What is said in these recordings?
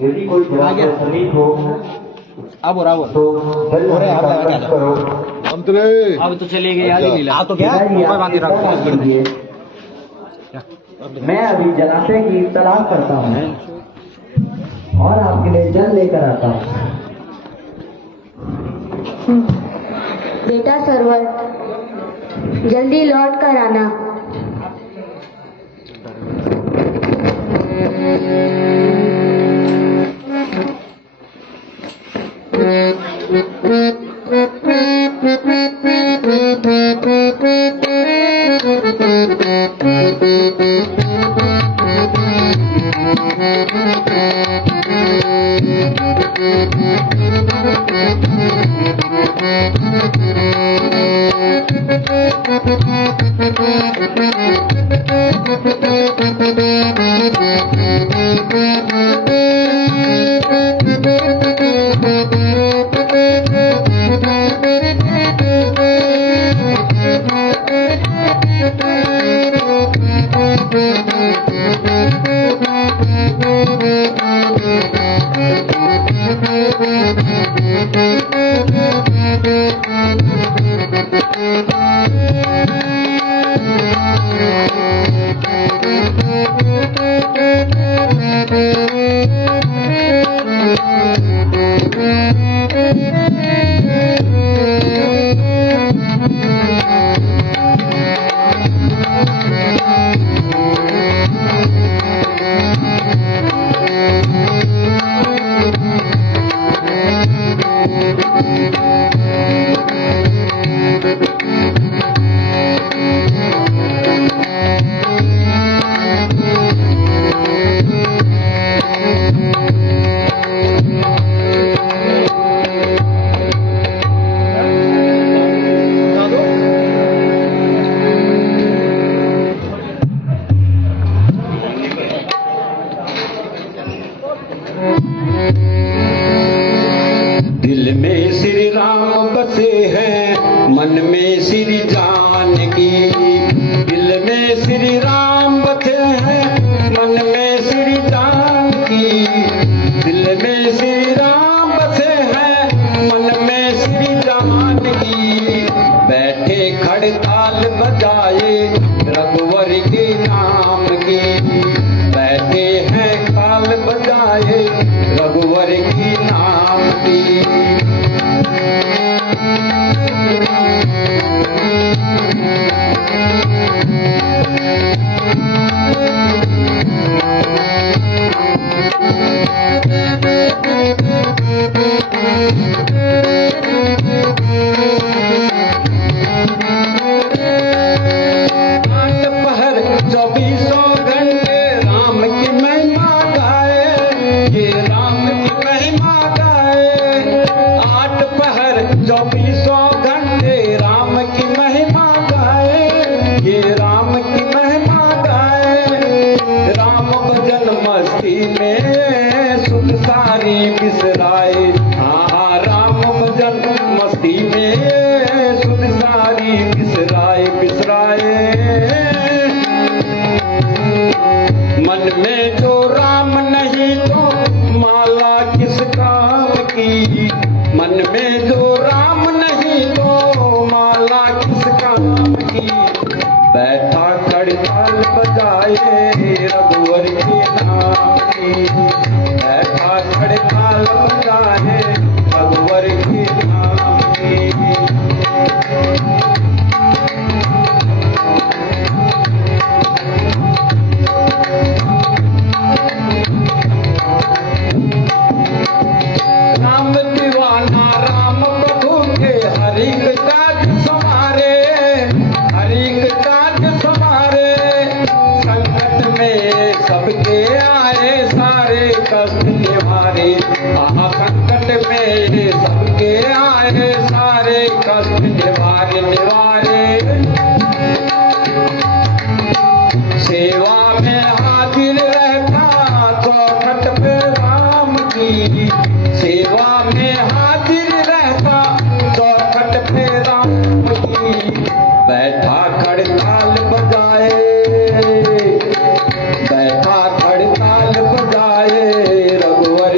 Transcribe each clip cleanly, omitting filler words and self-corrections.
यदि कोई जवाब सटीक हो अब तो करो। अब तो चले गए यार लीला तो क्या मैं अभी जलाशय की तलाश करता हूँ और आपके लिए जल लेकर आता हूँ। बेटा सरवर, जल्दी लौट कर आना। दिल में श्री राम बसे हैं, मन में श्री जानकी। दिल में श्री राम बसे हैं, मन में श्री जानकी। दिल में श्री राम बसे हैं, मन में श्री जानकी। बैठे खड़ताल बजाए रघुवर के नाम की। बैठे हैं ताल बजाए रघुवर की नाम की। रघुवर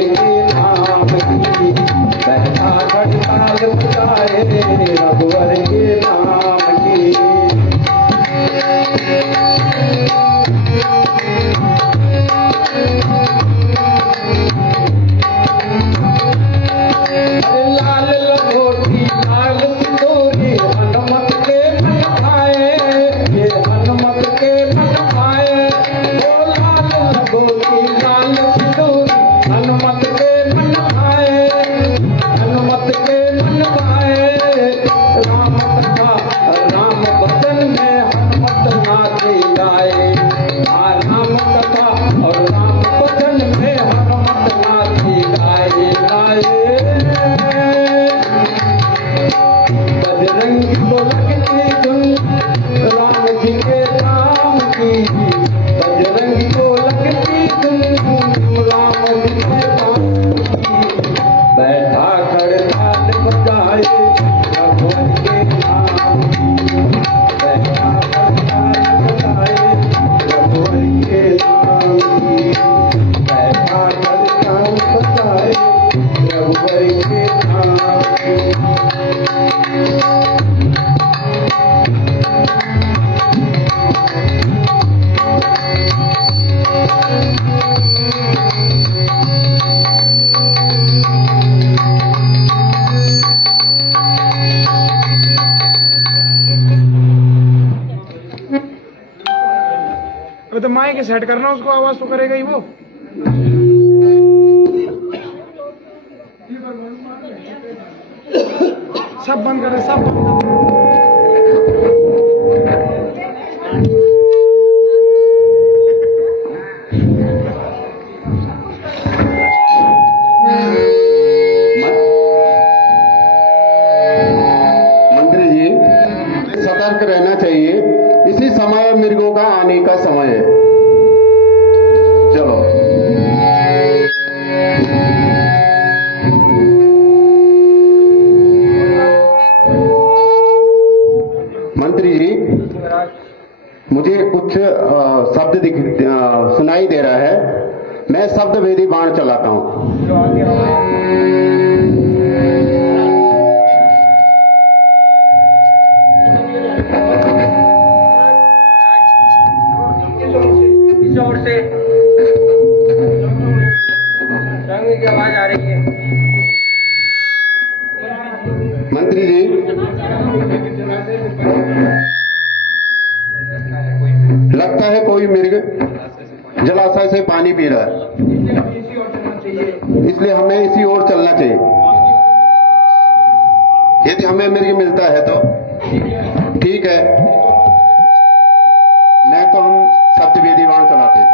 माइक के सेट करना, उसको आवाज तो करेगा ही वो। सब बंद कर, सब बंद कर। मंत्री जी, सतर्क रहना चाहिए। इसी समय मृगों का आने का समय है। चलो मंत्री जी, मुझे कुछ शब्द सुनाई दे रहा है। मैं शब्द वेदी बाण चलाता हूं। जोर से की आवाज आ रही है। मंत्री जी, लगता है कोई मृग जलाशय से पानी पी रहा है, इसलिए हमें इसी ओर चलना चाहिए। यदि हमें मृग मिलता है तो ठीक है, नहीं तो हम शब्द वेदी बाण चलाते हैं।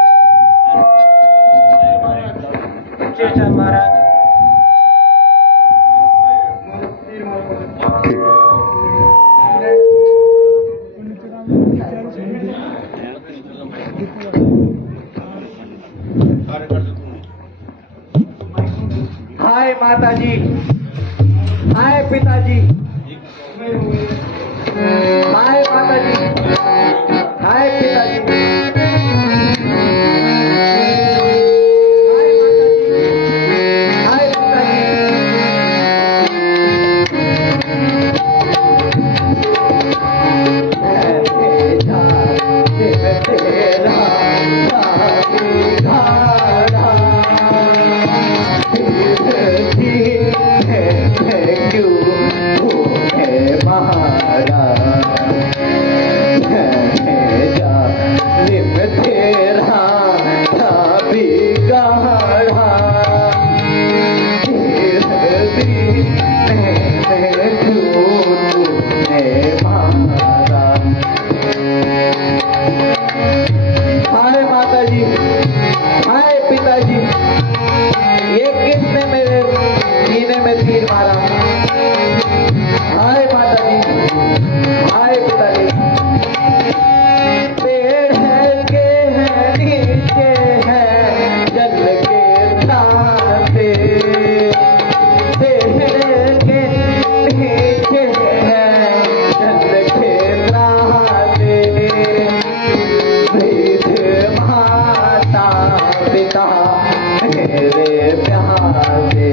हाय माता जी, हाय पिताजी, हाय माता जी, हाय पिताजी, हाय माता जी, हाय पिताजी। हाय माता जी, हाय पिताजी, ये किसने मेरे सीने में तीर मारा? हाय माता जी, हाय पिताजी। पेड़ है के है नीचे है जल के ताते, पेड़ के नीचे है जल के ताते। माता पिता मेरे प्यारे,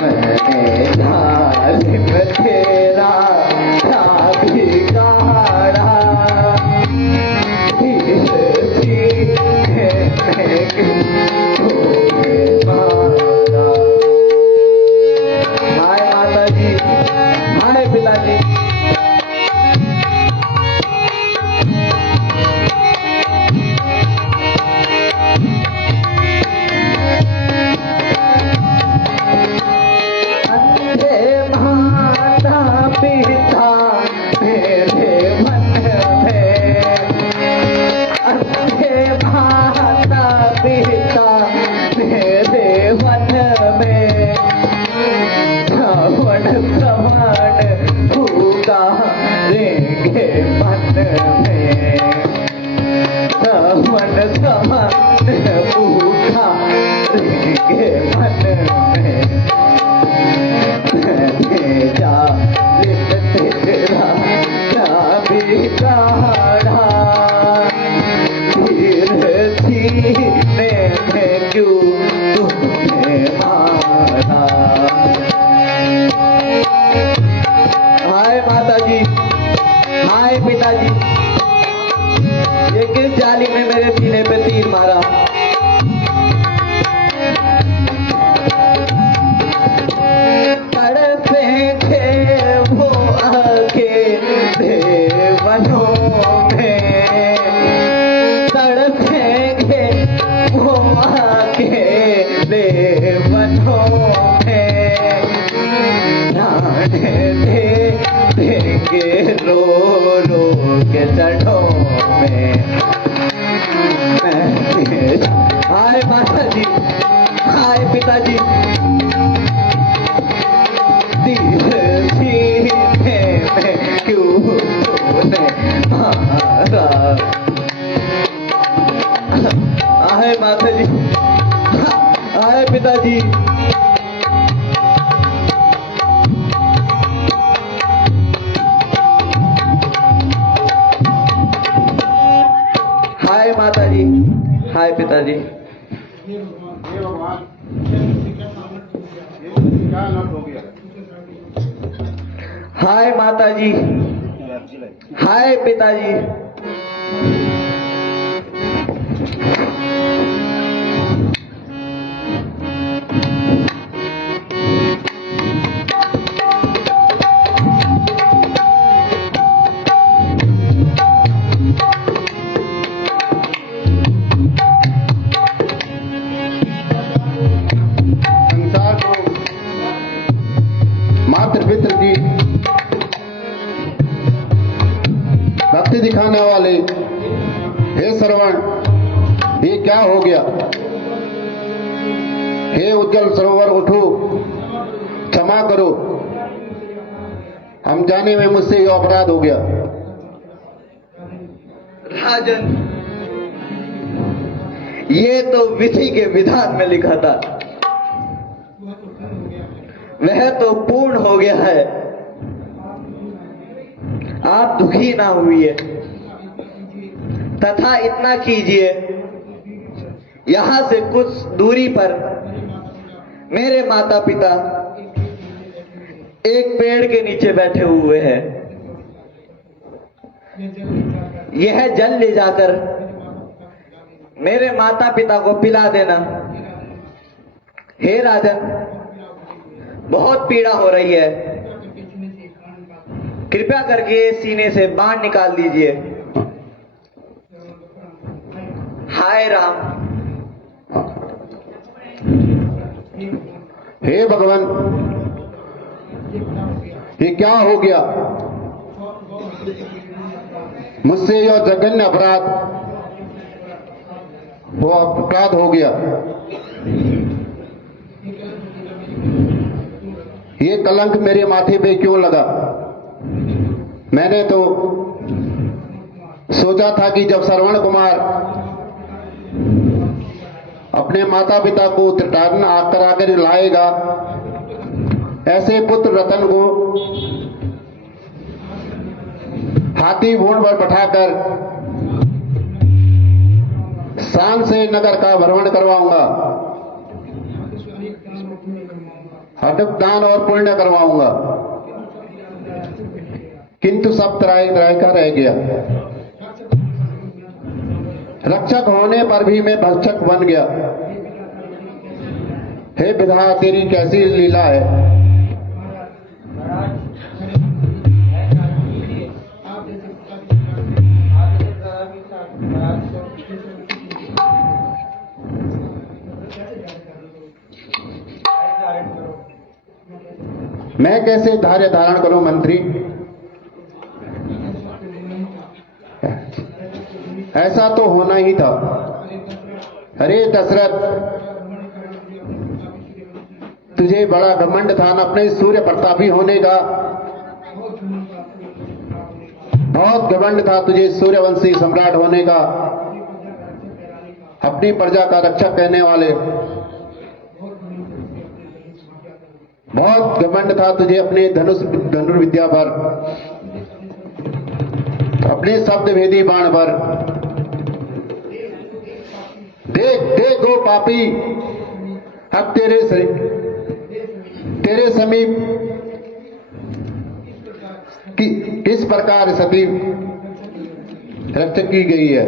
मैंने जालिम तेरा भी गाड़ा। हाय माता जी, हाय पिताजी। हाय माता जी, हाय पिताजी, ये किस जाली ने मेरे सीने पे तीर मारा? रो रो के चढ़ो में। हाय माता जी, हाय पिताजी, सीने में क्यों तूने मारा? हाय माता जी, हाय पिताजी, हाय माता जी, हाय पिताजी। हाय माता जी, हाय पिताजी। संसार को मातृ पितृ की भक्ति दिखाने वाले, हे श्रवण, ये क्या हो गया? हे उज्जवल सरोवर उठो, क्षमा करो, हम जाने में मुझसे ये अपराध हो गया। राजन, ये तो विधि के विधान में लिखा था, वह तो पूर्ण हो गया है। आप दुखी ना हुई तथा इतना कीजिए, यहां से कुछ दूरी पर मेरे माता पिता एक पेड़ के नीचे बैठे हुए हैं। यह जल ले जाकर मेरे माता पिता को पिला देना। हे राजन, बहुत पीड़ा हो रही है, कृपया करके सीने से बाण निकाल दीजिए। हाय राम। हे भगवान, ये क्या हो गया? मुझसे यह जघन्य अपराध हो गया। ये कलंक मेरे माथे पे क्यों लगा? मैंने तो सोचा था कि जब श्रवण कुमार अपने माता पिता को त्रिटाटन कराकर लाएगा, ऐसे पुत्र रतन को हाथी भूण पर बैठाकर शान से नगर का भ्रमण करवाऊंगा, हटक दान और पुण्य करवाऊंगा, किंतु सब त्राही का रह गया। रक्षक होने पर भी मैं भक्षक बन गया। हे विधाता, तेरी कैसी लीला है। मैं कैसे धैर्य धारण करूं मंत्री? ऐसा तो होना ही था। अरे दशरथ, तुझे बड़ा घमंड था न अपने सूर्य प्रतापी होने का। बहुत घमंड था तुझे सूर्यवंशी सम्राट होने का, अपनी प्रजा का रक्षक कहने वाले। बहुत घमंड था तुझे अपने धनुर्विद्या पर, अपने शब्द भेदी बाण पर। देख देख गो पापी, अब तेरे समीप किस प्रकार सती रक्षा की गई है।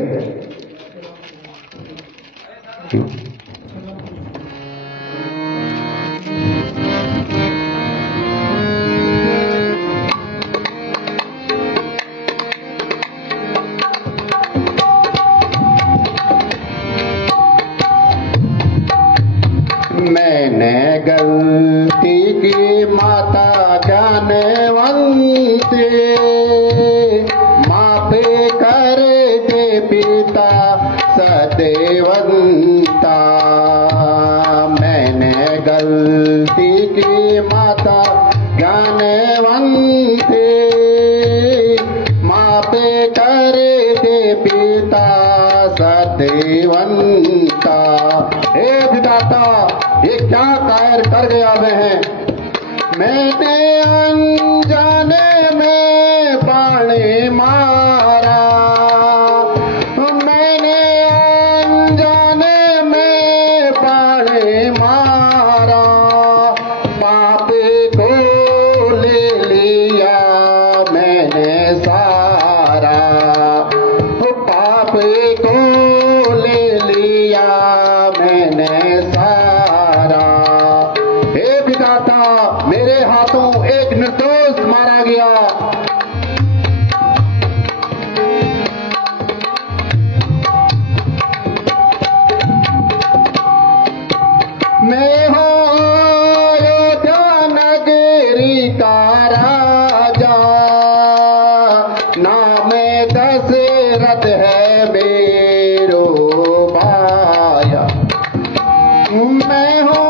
मैंने गलती की माता जानवंती, विधाता ये क्या कायर कर गया वह। मैंने अनजाने में प्राणी मारा, मैंने अनजाने में प्राणी मारा, पाप को ले लिया मैंने सारा, पाप को ले लिया मैंने सारा। हे विधाता मेरे हाथों एक निर्दोष मारा गया। मैं हूँ अयोध्या नगरी का राजा, नाम दशरथ है मेरो भाया। मैं हूँ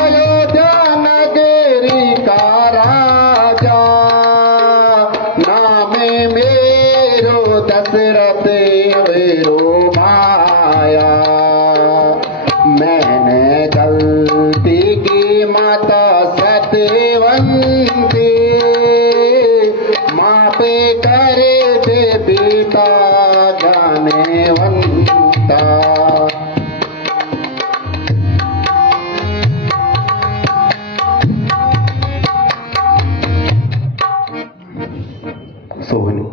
अयोध्या नगरी का राजा, नाम मेरो दशरथ मेरो भाया। मैंने गलती की माता सत्यवंती, माँ पे करे थे पिता ज्ञानवंता। सोहनी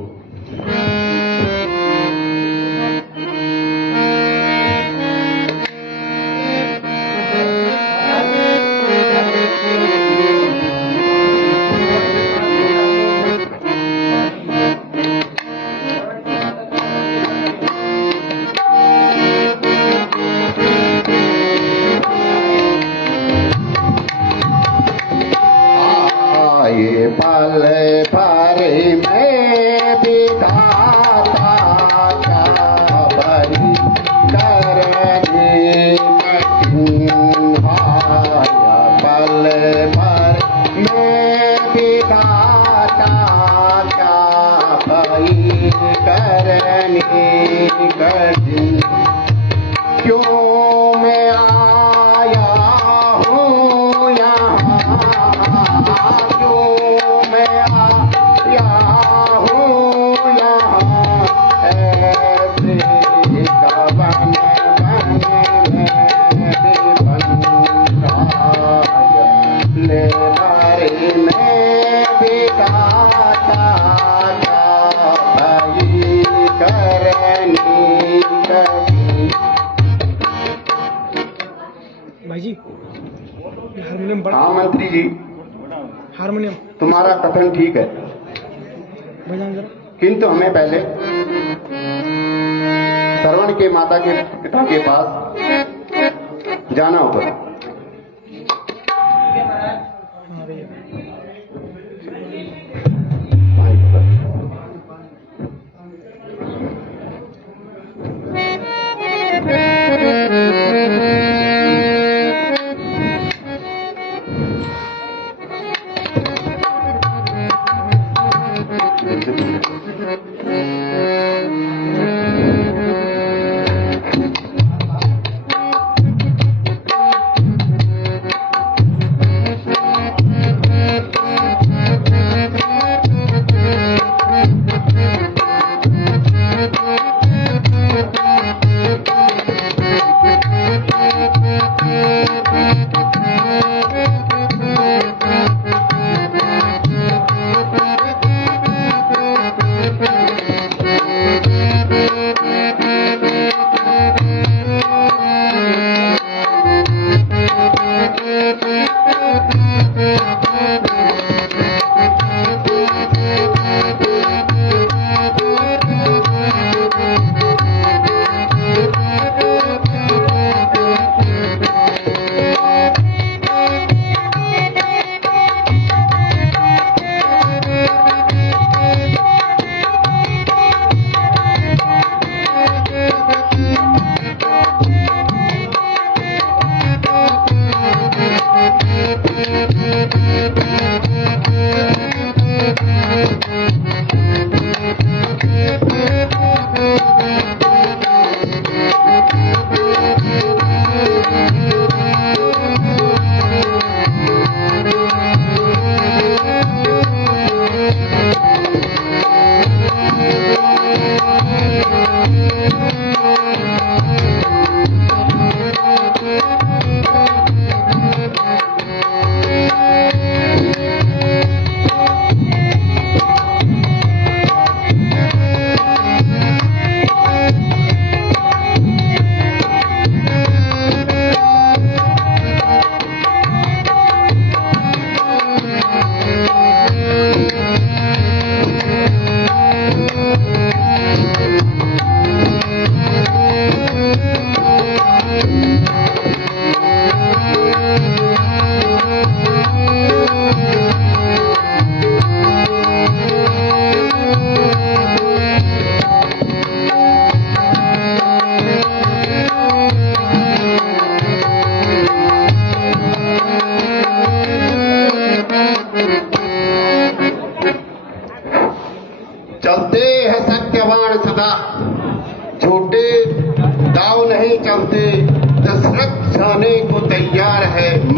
आए पल भर में विधाता का बलि करने कठिन आया। पल भर में विधाता का बलि करने कठिन। क्यों मैं आया हूँ यहाँ, क्यों मैं आया हूँ यहाँ, ऐसे कवन बन में बंधाया। ले भरी में विधाता का भई करनी कही। भाई जी ये हारमोनियम बड़ा। हाँ मंत्री जी, हारमोनियम तुम्हारा कथन ठीक है, बजाना जरा। किंतु हमें पहले श्रवण के माता के पिता के पास जाना होगा। हाँ भैया।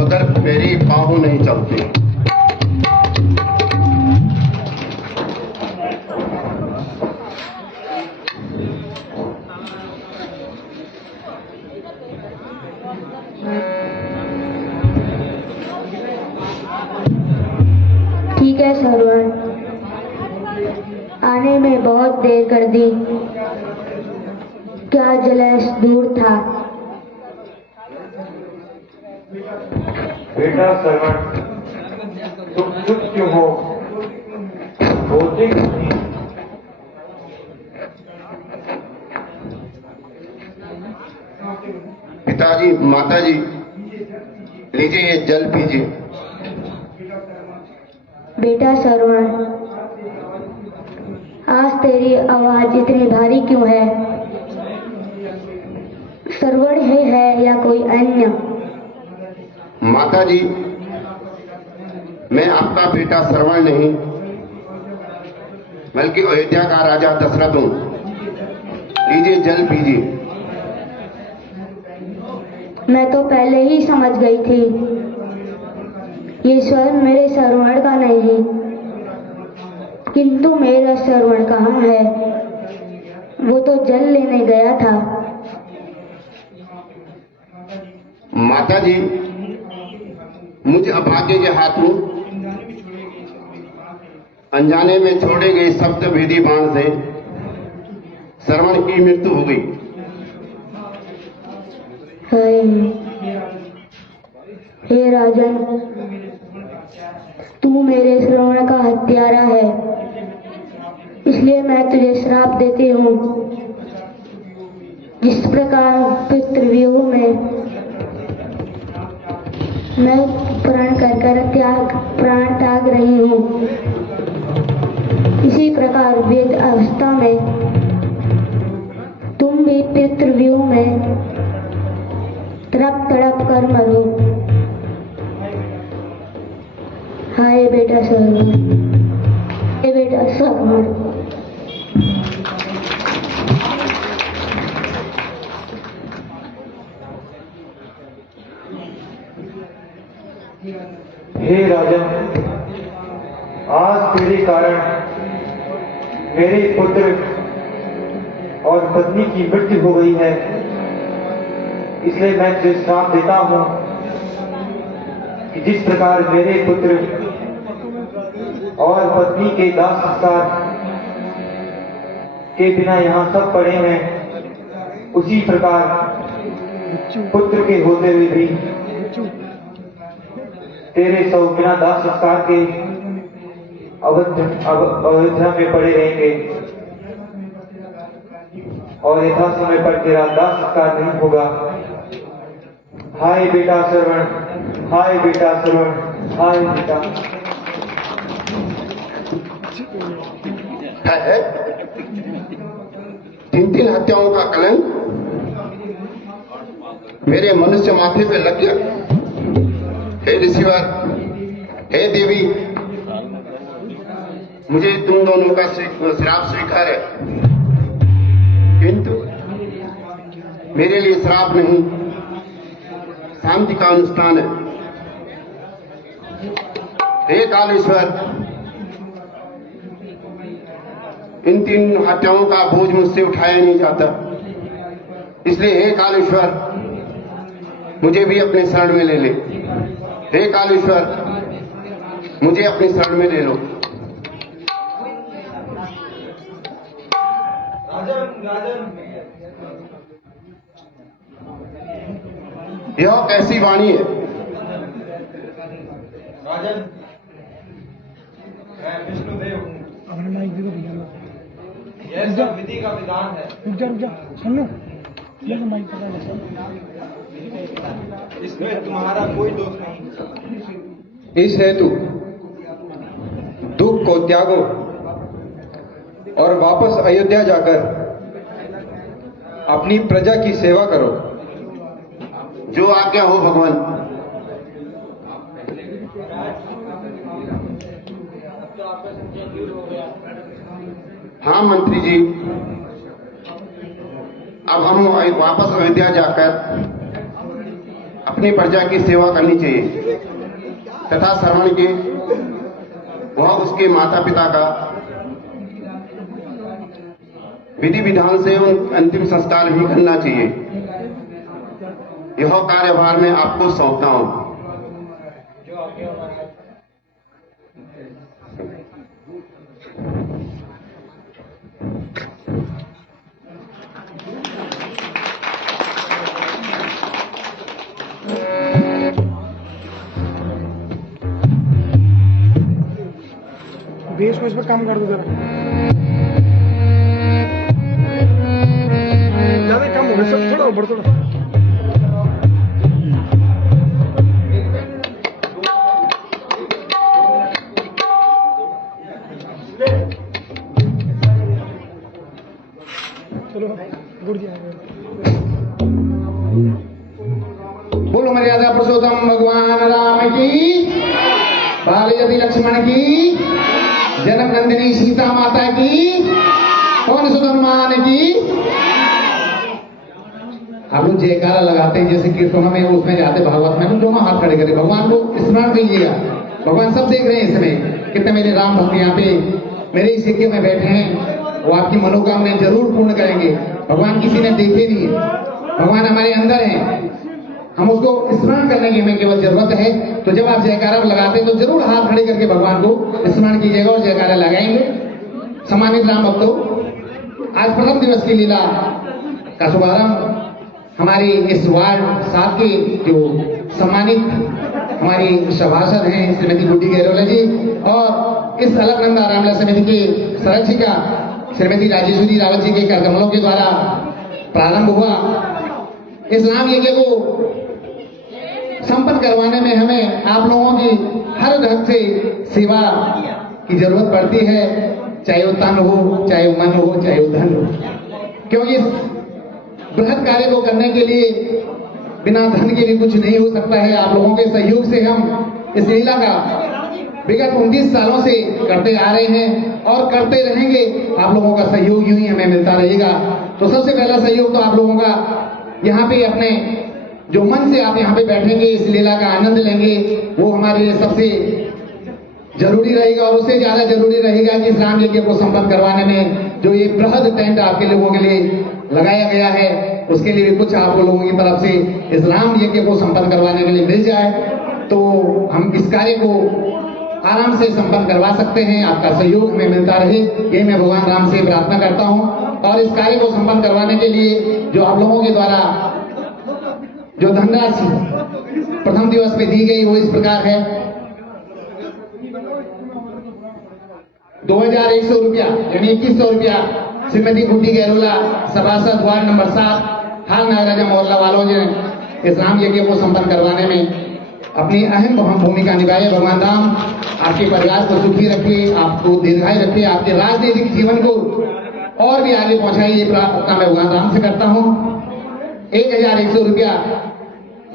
बगैर मेरी पाँव नहीं चलती। ठीक है सरवर, आने में बहुत देर कर दी। क्या जलेस दूर था। बेटा सरवण, तुम चुप क्यों हो? बोलते क्यों नहीं? पिताजी, माताजी, लीजिए ये जल पीजिए। बेटा सरवण, आज तेरी आवाज इतनी भारी क्यों है? सरवण है या कोई अन्य? माताजी, मैं आपका बेटा सरवण नहीं, बल्कि अयोध्या का राजा दशरथ हूं। लीजिए जल पीजिए। मैं तो पहले ही समझ गई थी, ये स्वर मेरे सरवण का नहीं। किंतु मेरा सरवण कहाँ है? वो तो जल लेने गया था। माताजी, मुझ अभागे के हाथों अनजाने में छोड़े गए सप्त भेदी बाण से सरवण की मृत्यु हो गई। हे राजन, तू मेरे श्रवण का हत्यारा है, इसलिए मैं तुझे श्राप देती हूँ। जिस प्रकार पितृव्यूह में मैं प्राण त्याग रही हूँ, इसी प्रकार वेद अवस्था में तुम भी पितृव्यूह में तड़प तड़प कर मरो। हाय बेटा सरवण, हे बेटा सरवण। हे राजन, आज तेरे कारण मेरे पुत्र और पत्नी की मृत्यु हो गई है, इसलिए मैं तुझे श्राप देता हूं कि जिस प्रकार मेरे पुत्र और पत्नी के दाह संस्कार के बिना यहाँ सब पड़े हैं, उसी प्रकार पुत्र के होते हुए भी तेरे सब बिना दाह संस्कार के अयोध्या में पड़े रहेंगे और यथा समय पर तेरा दाह संस्कार नहीं होगा। हाय बेटा सरवण, हाय बेटा सरवण, हाय बेटा। है 3 हत्याओं का कलंक मेरे मनुष्य माथे पे लग गया। हे ऋषिवर, हे देवी, मुझे तुम दोनों का श्राप स्वीकार है, किंतु मेरे लिए श्राप नहीं, शांति का अनुष्ठान है। हे कालेश्वर, इन 3 हत्याओं का बोझ मुझसे उठाया नहीं जाता, इसलिए हे कालेश्वर, मुझे भी अपने शरण में ले ले। हे कालेश्वर, मुझे अपनी शरण में ले लो। यह कैसी वाणी है? राजन, मैं विष्णुदेव हूँ। अपने माइक भी तो भैया लो। यह सब विधि का विधान है। रुक जा सुन लो, ये माइक पकड़ ले। इसमें तुम्हारा कोई दोष नहीं। इस हेतु दुख को त्यागो और वापस अयोध्या जाकर अपनी प्रजा की सेवा करो। जो आज्ञा हो भगवान। हाँ मंत्री जी, अब हम वापस अयोध्या जाकर अपनी प्रजा की सेवा करनी चाहिए तथा श्रवण के वह उसके माता पिता का विधि विधान से उन अंतिम संस्कार भी करना चाहिए। यह कार्यभार मैं आपको सौंपता हूं। बेस को इस पर काम कर दो जरा, ज्यादा कम हो गया सब, थोड़ा ऊपर थोड़ा। चलो गुड़ जी बोलो मर्यादा पुरुषोत्तम भगवान राम की, बाल यदि लक्ष्मण की, जनक नंदिनी सीता माता की, कौन सुधर्मान की। आप लोग जयकारा लगाते हैं जैसे कीर्तनों में, उसमें जाते भागवत में, दोनों हाथ खड़े करें, भगवान को स्मरण कीजिएगा। भगवान सब देख रहे हैं इस समय, कितने मेरे राम भक्त यहाँ पे मेरे इस सिक्के में बैठे हैं, वो आपकी मनोकामनाएं जरूर पूर्ण करेंगे। भगवान किसी ने देखे नहीं है, भगवान हमारे अंदर है, हम उसको स्मरण करने की हमें केवल जरूरत है। तो जब आप जयकारा लगाते हैं तो जरूर हाथ खड़े करके भगवान को स्मरण कीजिएगा और जयकारा लगाएंगे। सम्मानित राम भक्तों, आज प्रथम दिवस की लीला का शुभारंभ हमारी इस वार्ड 7 के जो सम्मानित हमारी सभासद हैं श्रीमती गुड्डी गहलोला जी और इस अलकनंदा रामलीला समिति के संरक्षिका श्रीमती राजेश्वरी रावत जी के करकमलों के द्वारा प्रारंभ हुआ। इस नाम यज्ञ को संपन्न करवाने में हमें आप लोगों की हर ढंग से सेवा की जरूरत पड़ती है, चाहे वो तन हो, चाहे वो मन हो, चाहे वो धन हो, क्योंकि इस बृहद कार्य को करने के लिए बिना धन के भी कुछ नहीं हो सकता है। आप लोगों के सहयोग से हम इस लीला का विगत 29 सालों से करते आ रहे हैं और करते रहेंगे। आप लोगों का सहयोग यूं ही हमें मिलता रहेगा। तो सबसे पहला सहयोग तो आप लोगों का यहाँ पे अपने जो मन से आप यहाँ पे बैठेंगे, इस लीला का आनंद लेंगे, वो हमारे लिए सबसे जरूरी रहेगा। और उससे ज्यादा जरूरी रहेगा कि इस राम यज्ञ को संपन्न करवाने में जो ये बृहद टेंट आपके लोगों के लिए लगाया गया है, उसके लिए भी कुछ आप लोगों की तरफ से इस राम यज्ञ को संपन्न करवाने के लिए मिल जाए तो हम इस कार्य को आराम से संपन्न करवा सकते हैं। आपका सहयोग हमें मिलता रहे, ये मैं भगवान राम से प्रार्थना करता हूँ। और इस कार्य को संपन्न करवाने के लिए जो आप लोगों के द्वारा जो धनराशि प्रथम दिवस पे दी गई वो इस प्रकार है, 2100 रुपया यानी 2100 रुपया श्रीमती गुड्डी गहलोला सभासद वार्ड नंबर 7 हाल नागराजा मोहल्ला वालों ने इस राम यज्ञ को संपन्न करवाने में अपनी अहम भूमिका निभाई है। भगवान राम आपके परिवार को सुखी रखे, आपको दीर्घायु रखे, आपके राजनीतिक जीवन को और भी आगे पहुंचाए, ये प्रार्थना मैं भगवान राम से करता हूँ। 1100 रुपया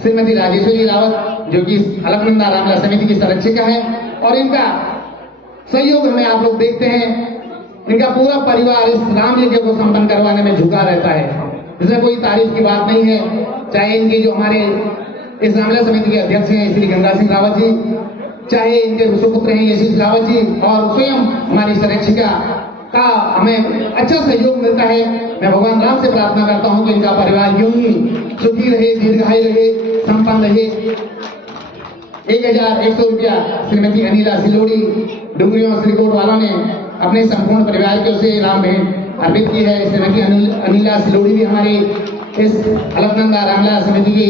श्रीमती राजेश्वरी रावत जो कि अलकनंदा रामलीला समिति की संरक्षिका है और इनका सहयोग हमें आप लोग देखते हैं, इनका पूरा परिवार इस राम यज्ञ को संपन्न करवाने में झुका रहता है। इसमें कोई तारीफ की बात नहीं है। चाहे इनके जो हमारे इस रामलीला समिति के अध्यक्ष हैं श्री गंगा सिंह रावत जी, चाहे इनके सुपुत्र हैं यशीष रावत जी और स्वयं हमारी संरक्षिका का हमें अच्छा सहयोग मिलता है। मैं भगवान राम से प्रार्थना करता हूं कि इनका परिवार यूं ही सुखी रहे, दीर्घायु रहे, संपन्न रहे। 1100 रुपया श्रीमती अनिला सिलोड़ी डुंगरियों श्रीकोट वालों ने अपने संपूर्ण परिवार के उसे राम भेंट अर्पित की है। श्रीमती अनिला सिलोड़ी भी हमारी इस अलकनंदा रामलीला समिति की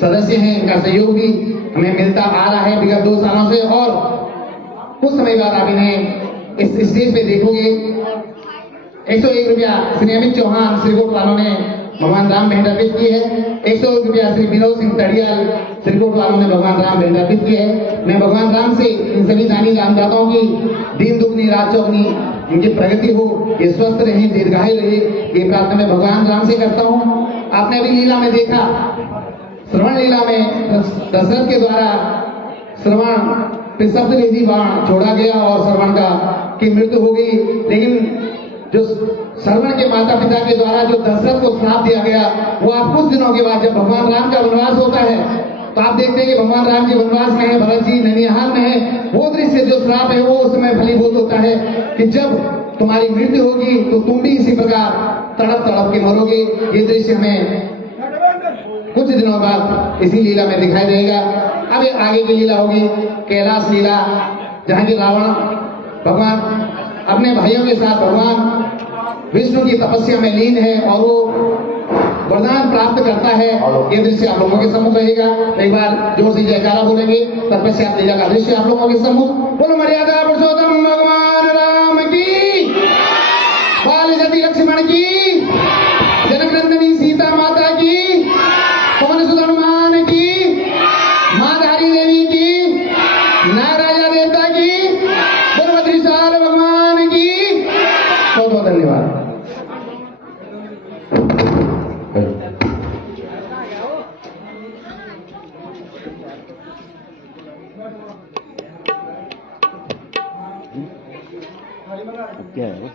सदस्य हैं, इनका सहयोग भी हमें मिलता आ रहा है विगत 2 सालों से और कुछ समय बाद आप इन्हें इस स्टेज पे देखोगे। 101 रुपया श्री अमित चौहान श्रीकोट वालों ने भगवान राम भेंट अर्पित की है। 101 रुपया श्री विनोद सिंह तड़ियाल श्रीकोट वालों ने भगवान राम भेंट अर्पित की है। मैं भगवान राम से इन सभी दानी रामदाताओं की दीन दुगनी रात चौगनी इनकी प्रगति हो, ये स्वस्थ रहे, दीर्घायु रहे, ये प्रार्थना मैं भगवान राम से करता हूँ। आपने अभी लीला में देखा, श्रवण लीला में दशरथ के द्वारा श्रवण पे सप्तवेदी बाण छोड़ा गया और श्रवण की मृत्यु हो गई। लेकिन जो श्रवण के माता पिता के द्वारा जो दशरथ को श्राप दिया गया, वो आप कुछ दिनों के बाद जब भगवान राम का वनवास होता है तो आप देखते हैं कि भगवान राम जी वनवास में है, भरत जी ननिहाल में है। वो दृश्य जो श्राप है वो उस समय फलीभूत होता है कि जब तुम्हारी मृत्यु होगी तो तुम भी इसी प्रकार तड़प तड़प के मरोगे। ये दृश्य हमें कुछ दिनों बाद इसी लीला में दिखाई देगा। अब आगे की लीला होगी कैलाश लीला, जहां की रावण भगवान अपने भाइयों के साथ भगवान विष्णु की तपस्या में लीन है और वो वरदान प्राप्त करता है। ये दृश्य आप लोगों के सम्मुख रहेगा। एक बार जोर से जयकारा बोलेंगे, तपस्या लीला का दृश्य आप लोगों के सम्मुख। बोलो मर्यादा पुरुषोत्तम भगवान राम की, बाल सती लक्ष्मण की, जनक नंदिनी सीता माता की, पवन सुत हनुमान की, माँ धारी देवी की, नारायण देवता की, बलभद्र भगवान की। बहुत बहुत धन्यवाद। क्या है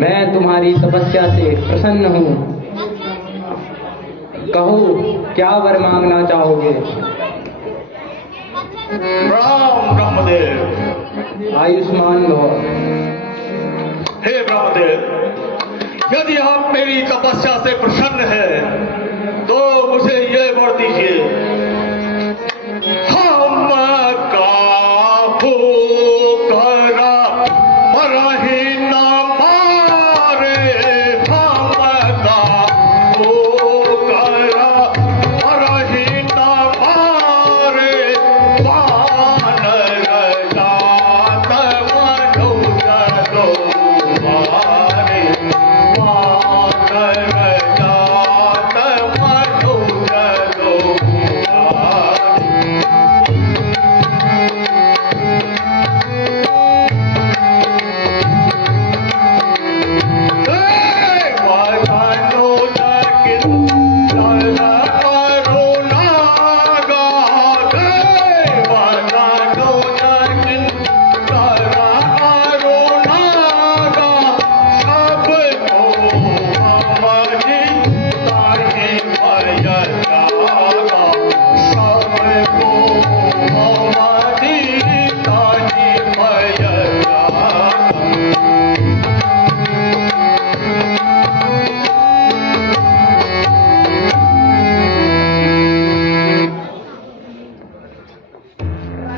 मैं तुम्हारी तपस्या से प्रसन्न हूँ। कहो क्या वर मांगना चाहोगे? राम ब्रह्मदेव। आयुष्मान भव। हे ब्रह्मदेव, यदि आप मेरी तपस्या से प्रसन्न हैं तो मुझे ये वर दीजिए। हम काहू करा मरहि न मारे, हम काहू करा मरहि न मारे, वानर जात मनुष्य दो मारे, वानर जात मनुष्य दो मारे।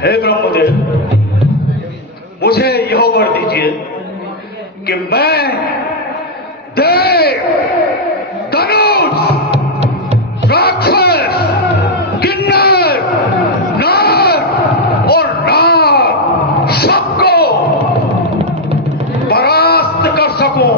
हे ब्रह्मदेव, मुझे यह वर दीजिए कि मैं देव, धनुष, राक्षस, किन्नर, नाग और नाग सबको परास्त कर सकूं।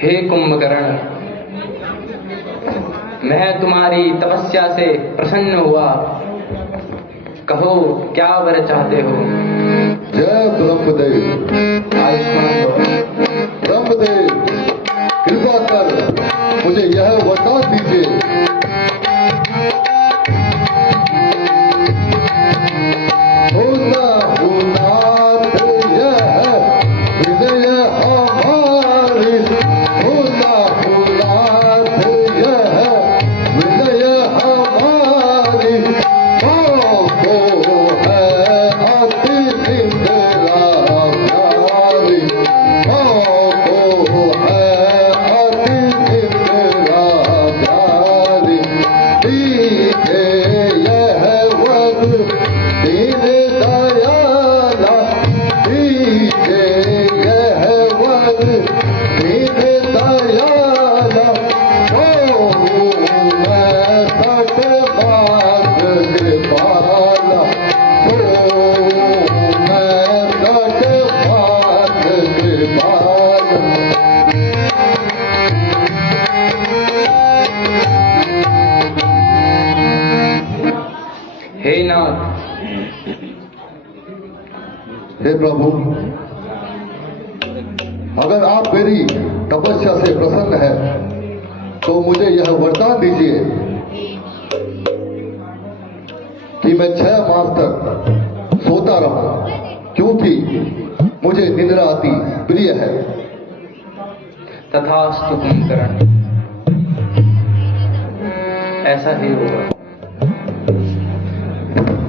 हे कुंभकर्ण, मैं तुम्हारी तपस्या से प्रसन्न हुआ। कहो क्या वर चाहते हो? जय ब्रह्मदेव। आयुष्मान भव। ब्रह्मदेव, कृपा कर मुझे यह वरदान दीजिए। होना हुनाथ यह हृदय हमारी, होना हुनाथ यह हृदय हमारी, को है अति निंद्रा प्यारी, को है अति निंद्रा प्यारी। दीजे यह वर दीन दयाला, दीजे यह वर दीन दयाला, मैं तट बात कृपाला, मैं तट हे नाथ, हे प्रभु, अगर आप मेरी तपस्या से प्रसन्न है तो मुझे यह वरदान दीजिए कि मैं 6 मास तक सोता रहूं, क्योंकि मुझे निद्रा अति प्रिय है। तथास्तु कुंभकर्ण, ऐसा ही होगा।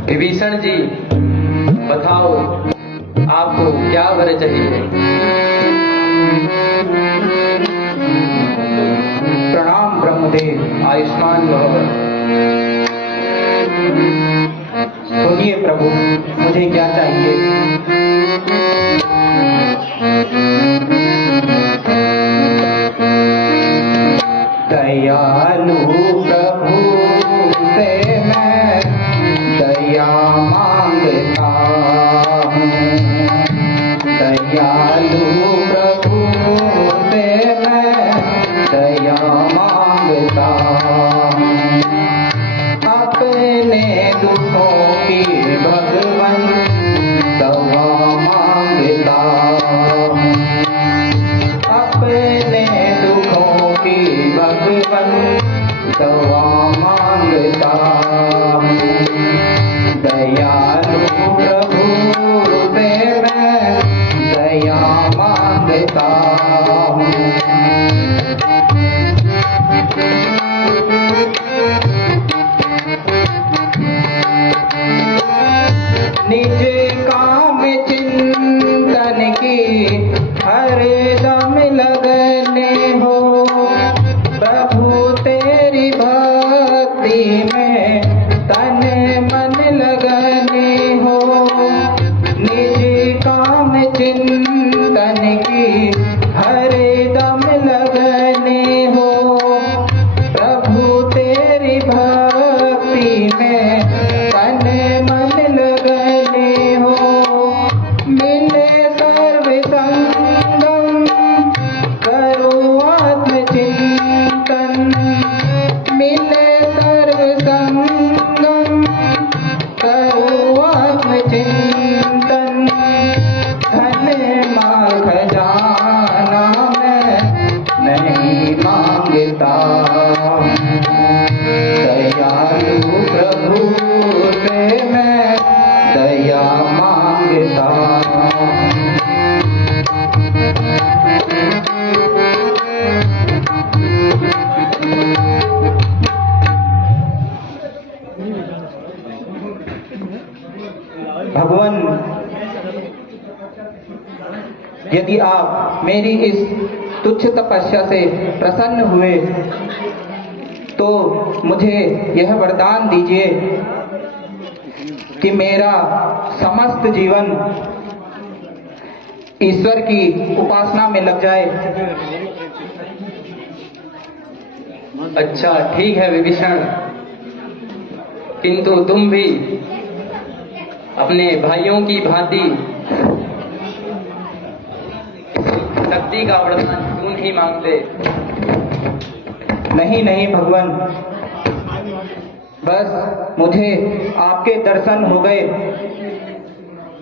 विभीषण जी, बताओ आपको क्या वर चाहिए? प्रणाम ब्रह्मदेव, आयुष्मान भव। सुनिए प्रभु, मुझे क्या चाहिए? दयालु प्रभु से मैं दया मांगता हूँ, दयालु प्रभु से मैं दया मांगता हूँ। अपने दुखों की भगवन दवा मांगता हूँ, अपने दुखों की भगवन दवा मांगता हूँ। दयालु प्रभु से मैं दया मांगता हूँ। निज काम चिंतन की हर दम लगने हो, प्रभु तेरी भक्ति में तन मन लगने हो। निज काम चिंतन की हर दम लगने हो, प्रभु तेरी भक्ति में तन मन लगने हो। मिले सर्व संगम करो आत्मचिंतन, मिले सर्व संगम करो आत्मचिंतन। धन मार्ग जाना मैं नहीं मांगता, दयालु प्रभु से मैं दया मांगता। भगवान, यदि आप मेरी इस तुच्छ तपस्या से प्रसन्न हुए तो मुझे यह वरदान दीजिए कि मेरा समस्त जीवन ईश्वर की उपासना में लग जाए। अच्छा, ठीक है विभीषण, किंतु तुम भी अपने भाइयों की भांति शक्ति का वरदान क्यों नहीं मांगते? नहीं नहीं भगवान, बस मुझे आपके दर्शन हो गए,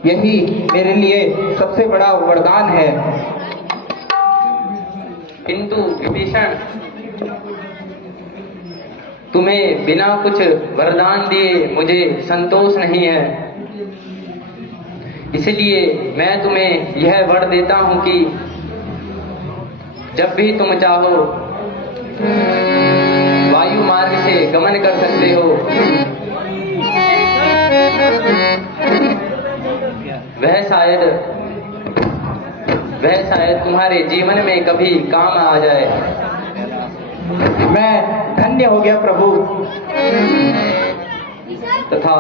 यही मेरे लिए सबसे बड़ा वरदान है। किंतु विभीषण, तुम्हें बिना कुछ वरदान दिए मुझे संतोष नहीं है। इसलिए मैं तुम्हें यह वर देता हूं कि जब भी तुम चाहो वायु मार्ग से गमन कर सकते हो। वह शायद तुम्हारे जीवन में कभी काम आ जाए। मैं धन्य हो गया प्रभु। तथा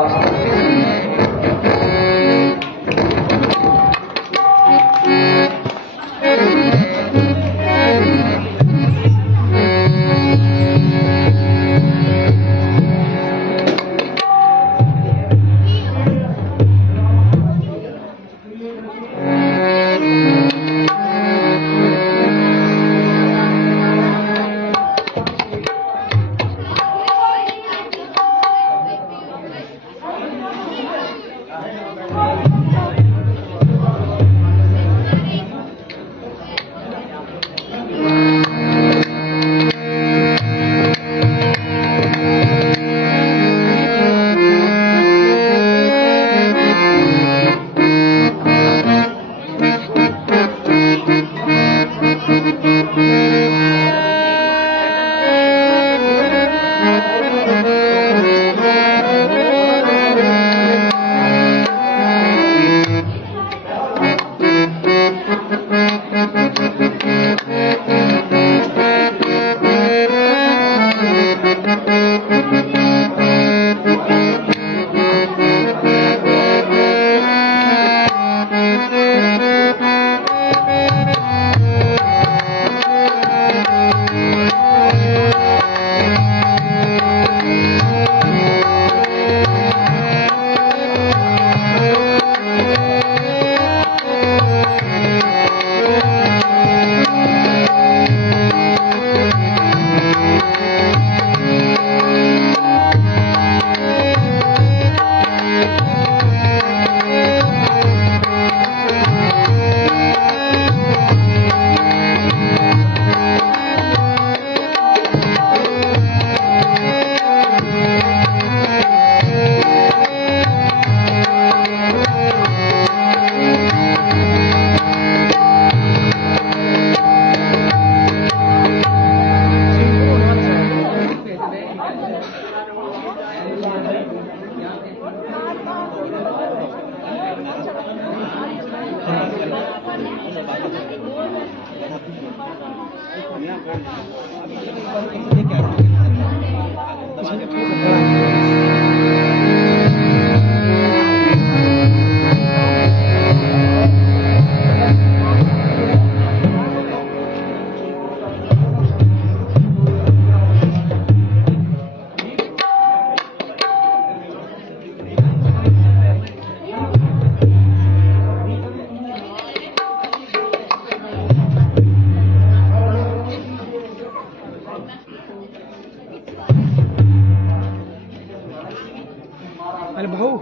अरे भाऊ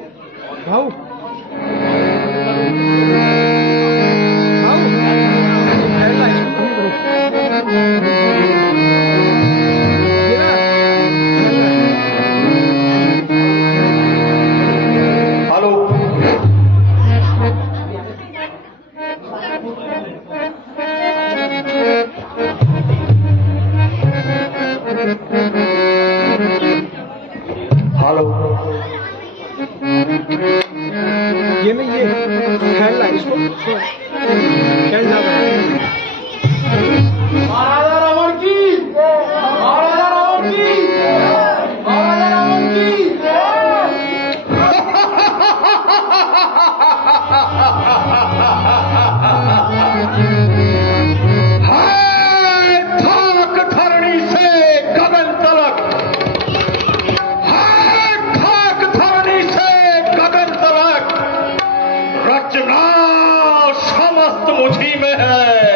भाऊ हेलो हेलो ये नहीं ये खेलना है इसको खेलना महाराजा रावण की महाराजा रावण की महाराजा रावण की ठाक धरणी से गगन तलक ठाक धरणी से गगन तलक रचना समस्त मुझी में है।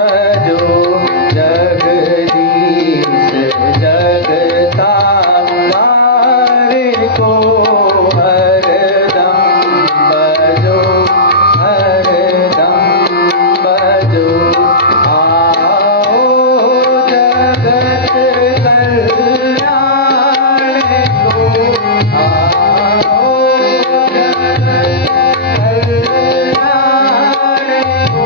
भजो जगदीश जगतार को हरदम भजो आओ जगत कल्याण को आओ जगत कल्याण को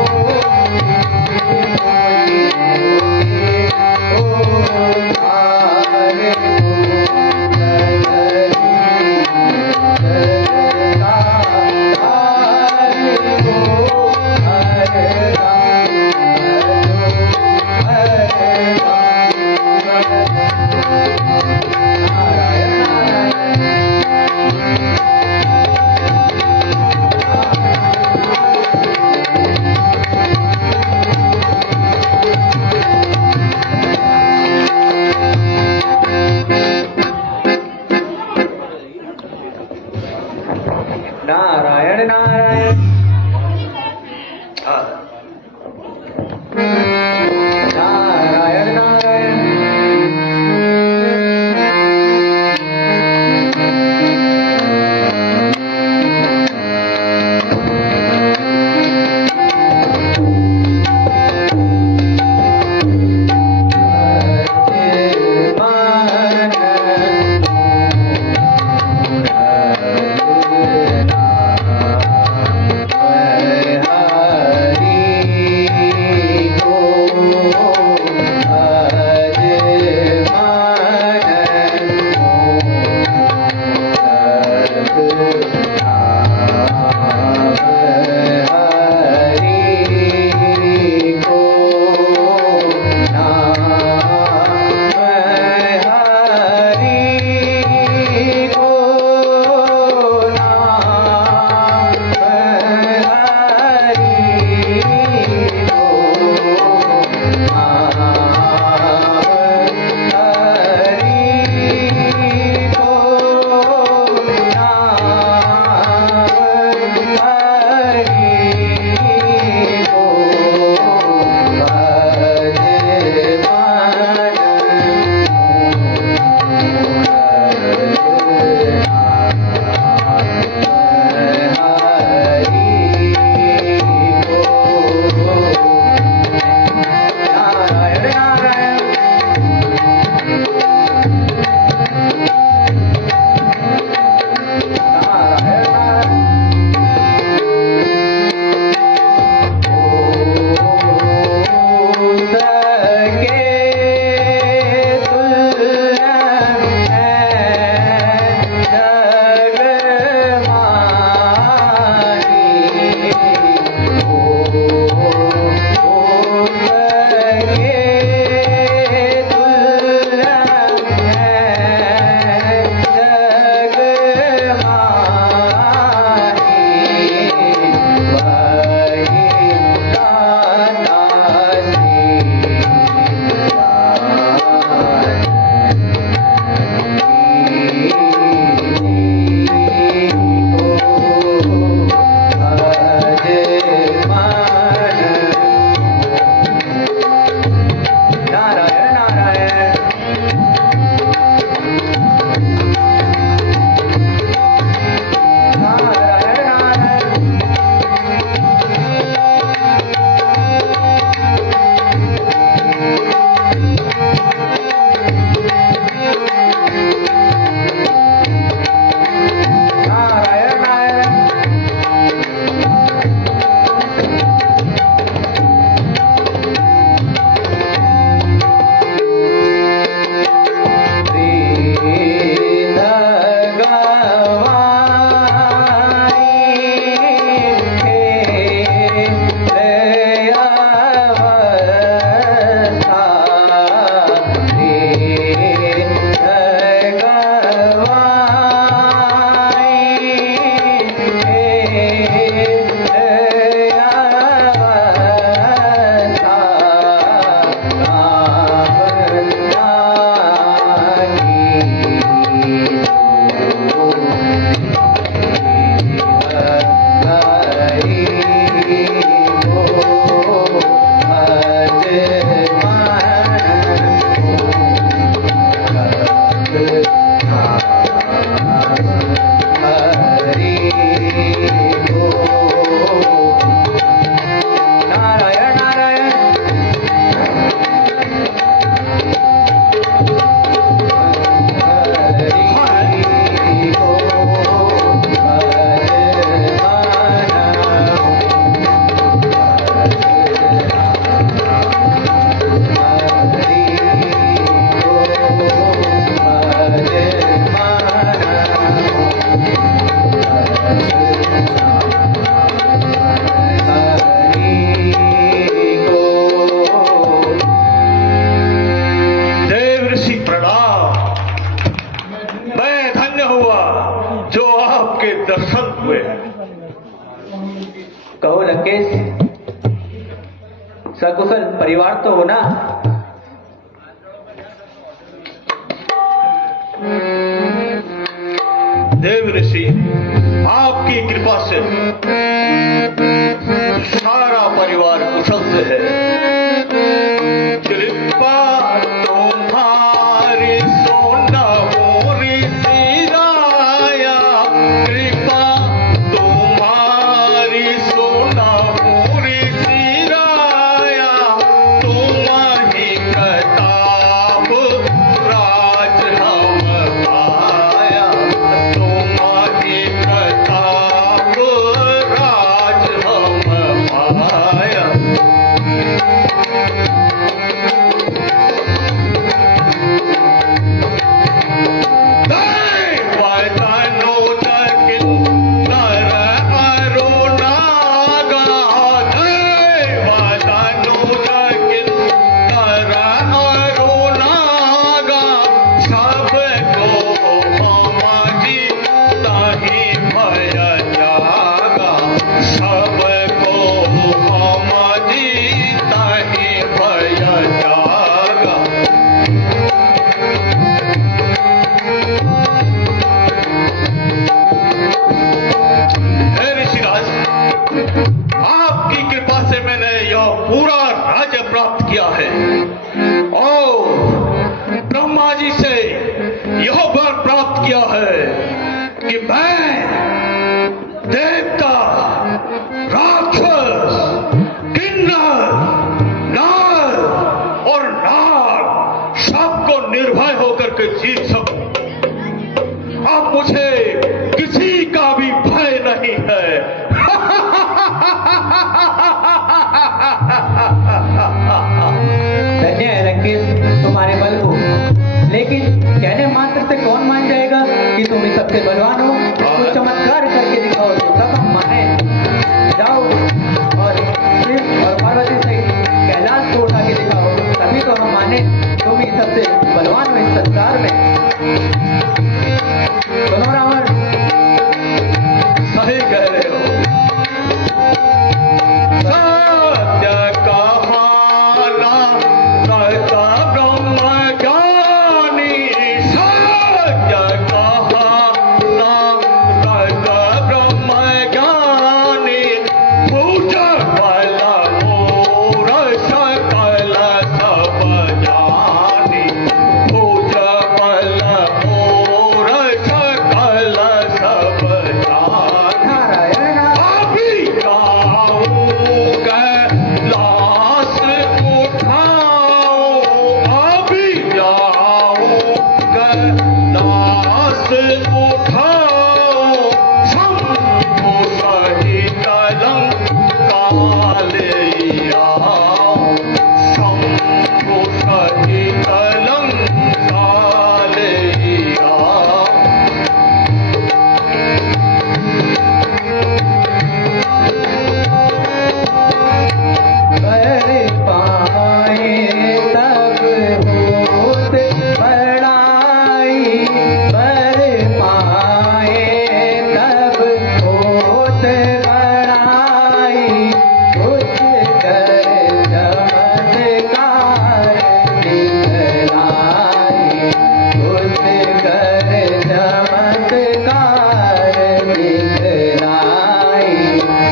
सकुशल परिवार तो हो ना। देव ऋषि, आपकी कृपा से सारा परिवार कुशल से है। कृपा तुम्हारी सोना ऋषि राया, कृपा तुम्हारी सोना ऋषि राया, तुम ही प्रताप राज हम पाया, तुम ही प्रताप राज हम पाया। आपकी कृपा से मैंने यह पूरा राज्य प्राप्त किया है और ब्रह्मा जी से यह वर प्राप्त किया है कि मैं देवता, राक्षस, किन्नर, नार और नाग सबको निर्भय होकर के जीत सकूं। अब मुझे किसी का भी भय नहीं है। धन्य है लंकेश तुम्हारे बल को, लेकिन कहने मात्र से कौन मान जाएगा कि तुम ही सबसे बलवान हो। कोई चमत्कार करके दिखाओ तो तब हम माने। जाओ और शिव और पार्वती से कैलाश को उठा के दिखाओ, तभी तो हम माने तुम ही सबसे बलवान हो इस संसार में। सुनो रावण, सही कह रहे हो। सत्य कहाना कहता ब्रह्म ज्ञानी, सत्य कहाना कहता ब्रह्म ज्ञानी, पूजा बल मोर सकल सब जानी, पूजा बल मोर सकल सब जानी। अभी जाऊं कैलाश उठाओ, अभी जाऊं कैलाश उठाओ, शंभु सहित लंका ले आओ, शंभु सहित लंका ले आओ। कर पाए तब होत बड़ाई, कर पाए तब होत बड़ाई, कुछ कर चमत्कार दिखलाई, कुछ कर चमत्कार दिखलाई,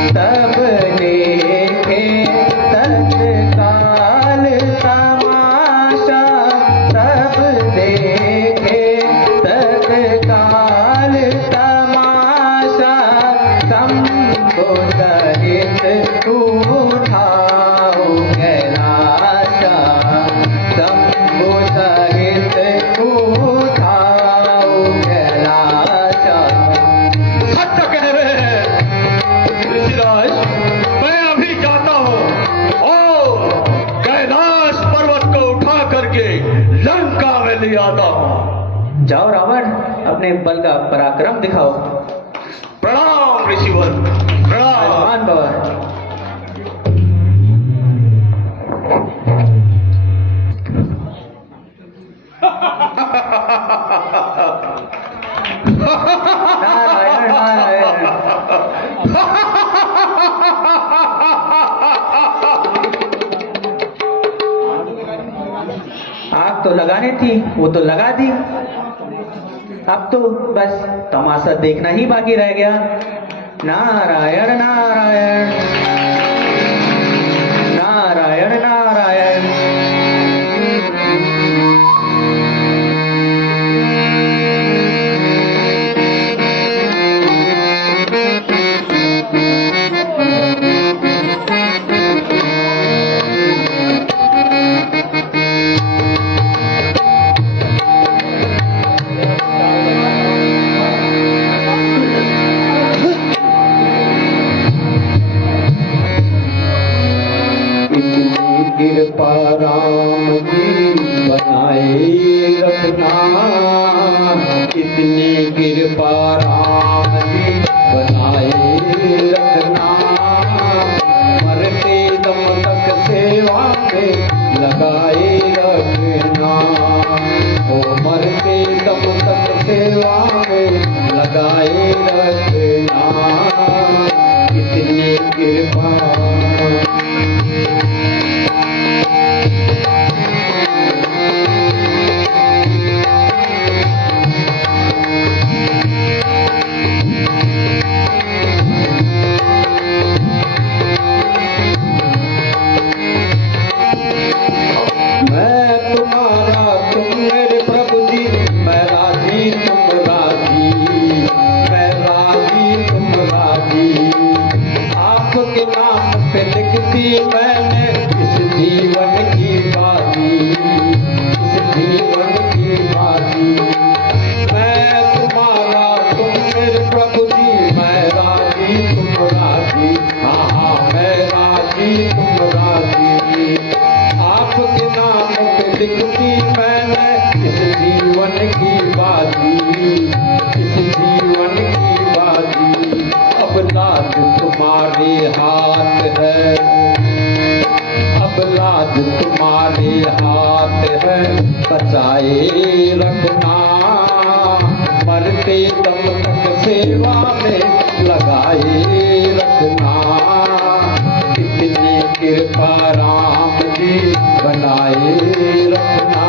तब देखे तत्काल तमाशा, तब देखे तत्काल तमाशा, शंभु सहित उठाओ कैलाशा, शंभु सहित उठाओ कैलाशा। सत्य कह रहे हैं ऋषिराज, मैं अभी जाता हूँ और कैलाश पर्वत को उठा करके लंका में ले आता हूँ। जाओ रावण, अपने बल का पराक्रम दिखाओ। प्रणाम ऋषिवर, प्रणाम। भगवान बाबा। नारायण नारायण। आग तो लगानी थी, वो तो लगा दी। अब तो बस तमाशा देखना ही बाकी रह गया। नारायण नारायण नारायण नारायण। कृपा राम जी बनाए रखना, इतनी कृपा राम जी बनाए रखना, मरते दम तक सेवा में लगाए रखना, ओ मरते दम तक सेवा में लगाए रखना, इतनी कृपा। मैंने इस जीवन की बाजी, इस जीवन की बाजी, मैं तुम्हारा तुम मेरे प्रभु जी, मैं राजी तुम राजी, हाँ हाँ मैं राजी तुम राजी, आपके नाम पे लिखती मैंने इस जीवन की बाजी, इस जीवन की बाजी। अब लाज तुम्हारे हाथ है, अब लाज तुम्हारे हाथ है, बचाए रखना, मरते दम तक सेवा में लगाए रखना, इतनी कृपा राम जी बनाए रखना,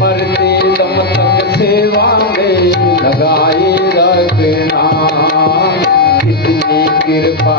मरते दम तक सेवा में लगाए रखना, इतनी कृपा।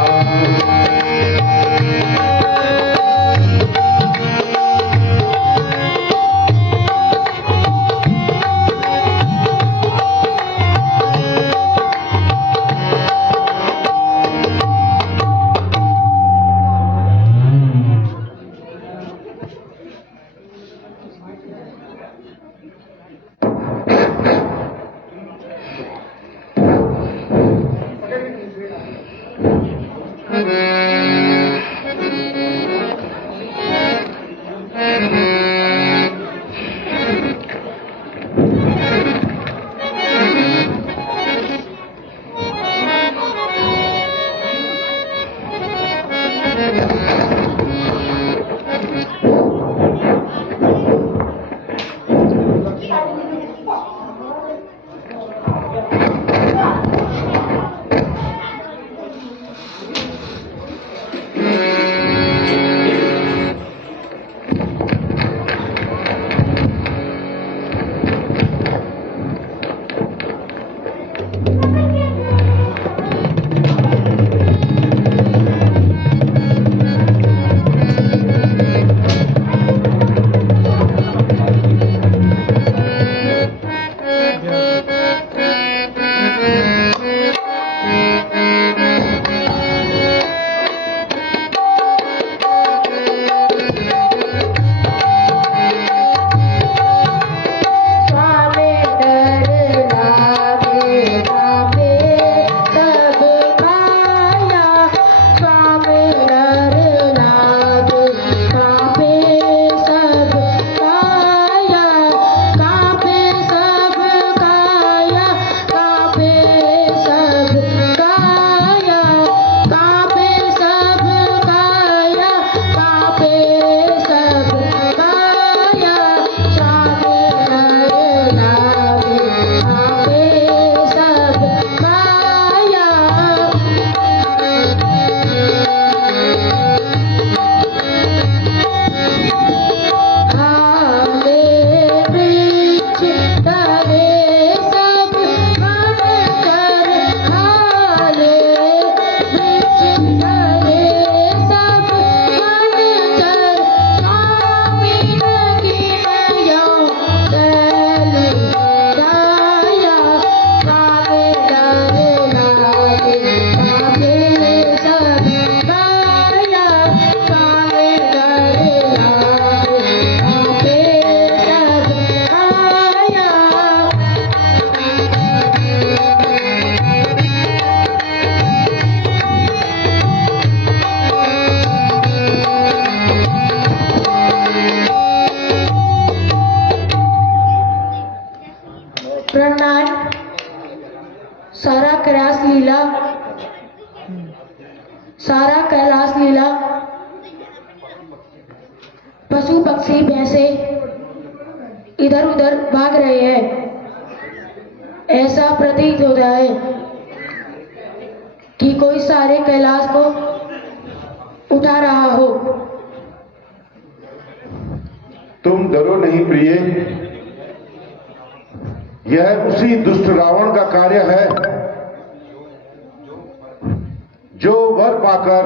लीला, सारा कैलाश लीला, पशु पक्षी भैंसे इधर उधर भाग रहे हैं। ऐसा प्रतीत होता है कि कोई सारे कैलाश को उठा रहा हो। तुम डरो नहीं प्रिय, यह उसी दुष्ट रावण का कार्य है जो वर पाकर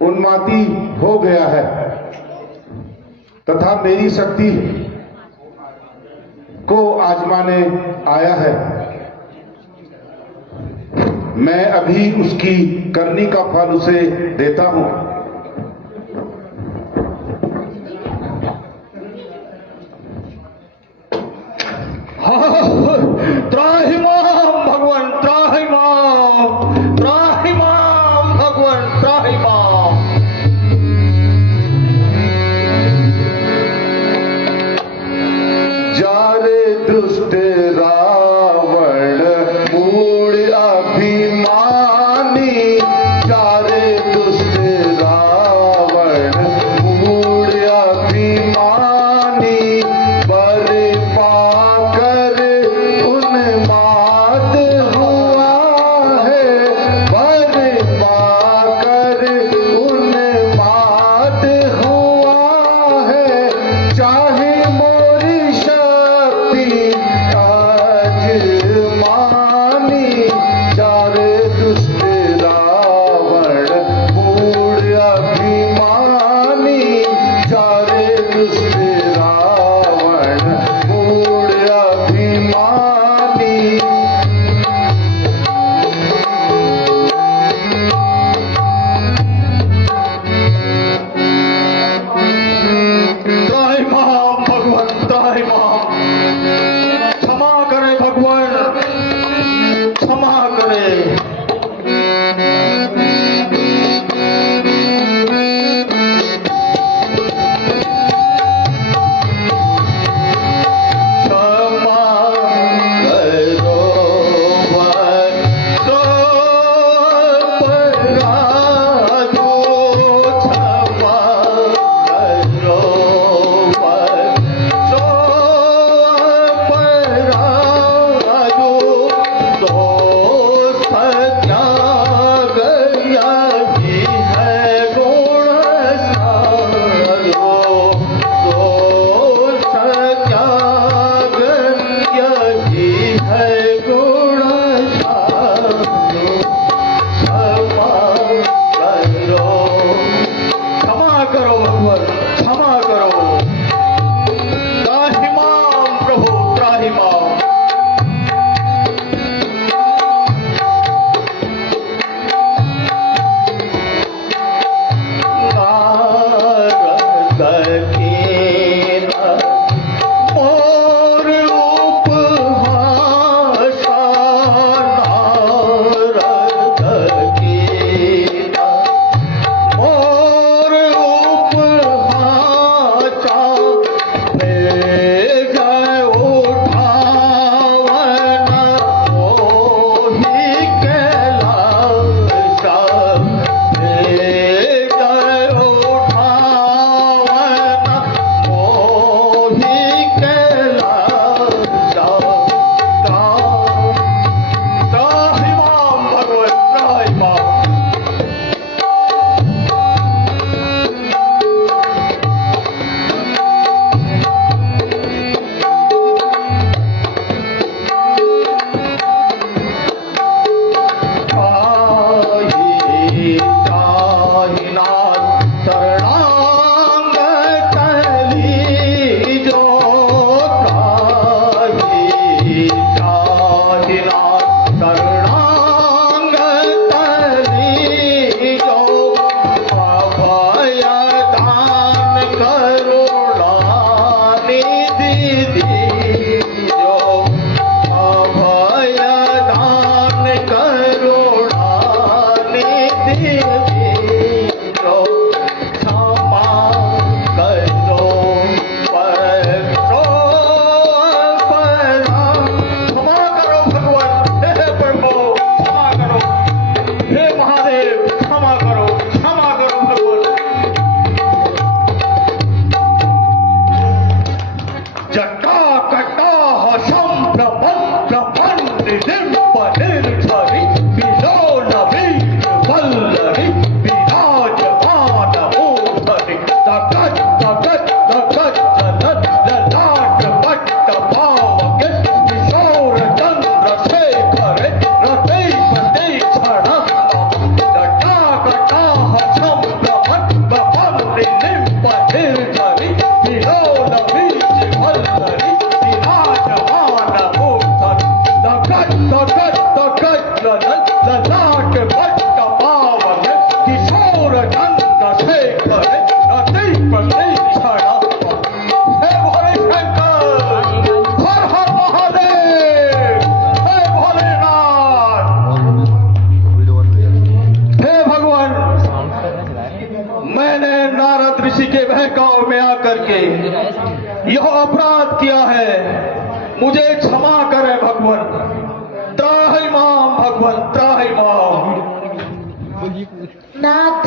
उन्मादी हो गया है तथा मेरी शक्ति को आजमाने आया है। मैं अभी उसकी करनी का फल उसे देता हूं। त्राहिमाम भगवान, त्राहिमाम, त्राहिमाम भगवान, त्राहिमाम। जारे दुष्ट रावण मूढ़ अभिमानी, जारे दुष्ट यह अपराध किया है, मुझे क्षमा करें भगवान। त्राहि माम भगवान, त्राहि माम। नाथ,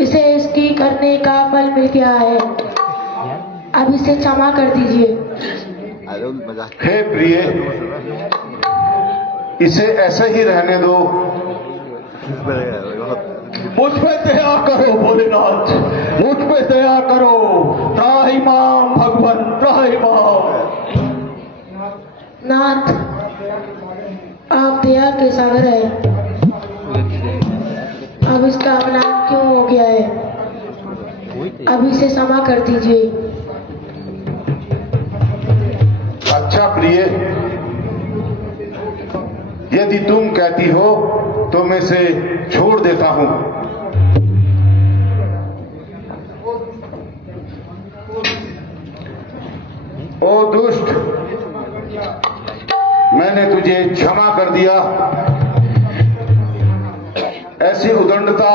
इसे इसकी करने का फल मिल गया है, अब इसे क्षमा कर दीजिए। हे प्रिय, इसे ऐसे ही रहने दो। मुझ पे दया करो भोलेनाथ, मुझ पे दया करो। त्राहि माम भगवान, त्राहि माम। नाथ, आप दया के सागर हैं, अब इसका अपराध क्यों हो गया है, अब इसे क्षमा कर दीजिए। अच्छा प्रिय, यदि तुम कहती हो तो मैं इसे छोड़ देता हूं। ओ दुष्ट, मैंने तुझे क्षमा कर दिया। ऐसी उदंडता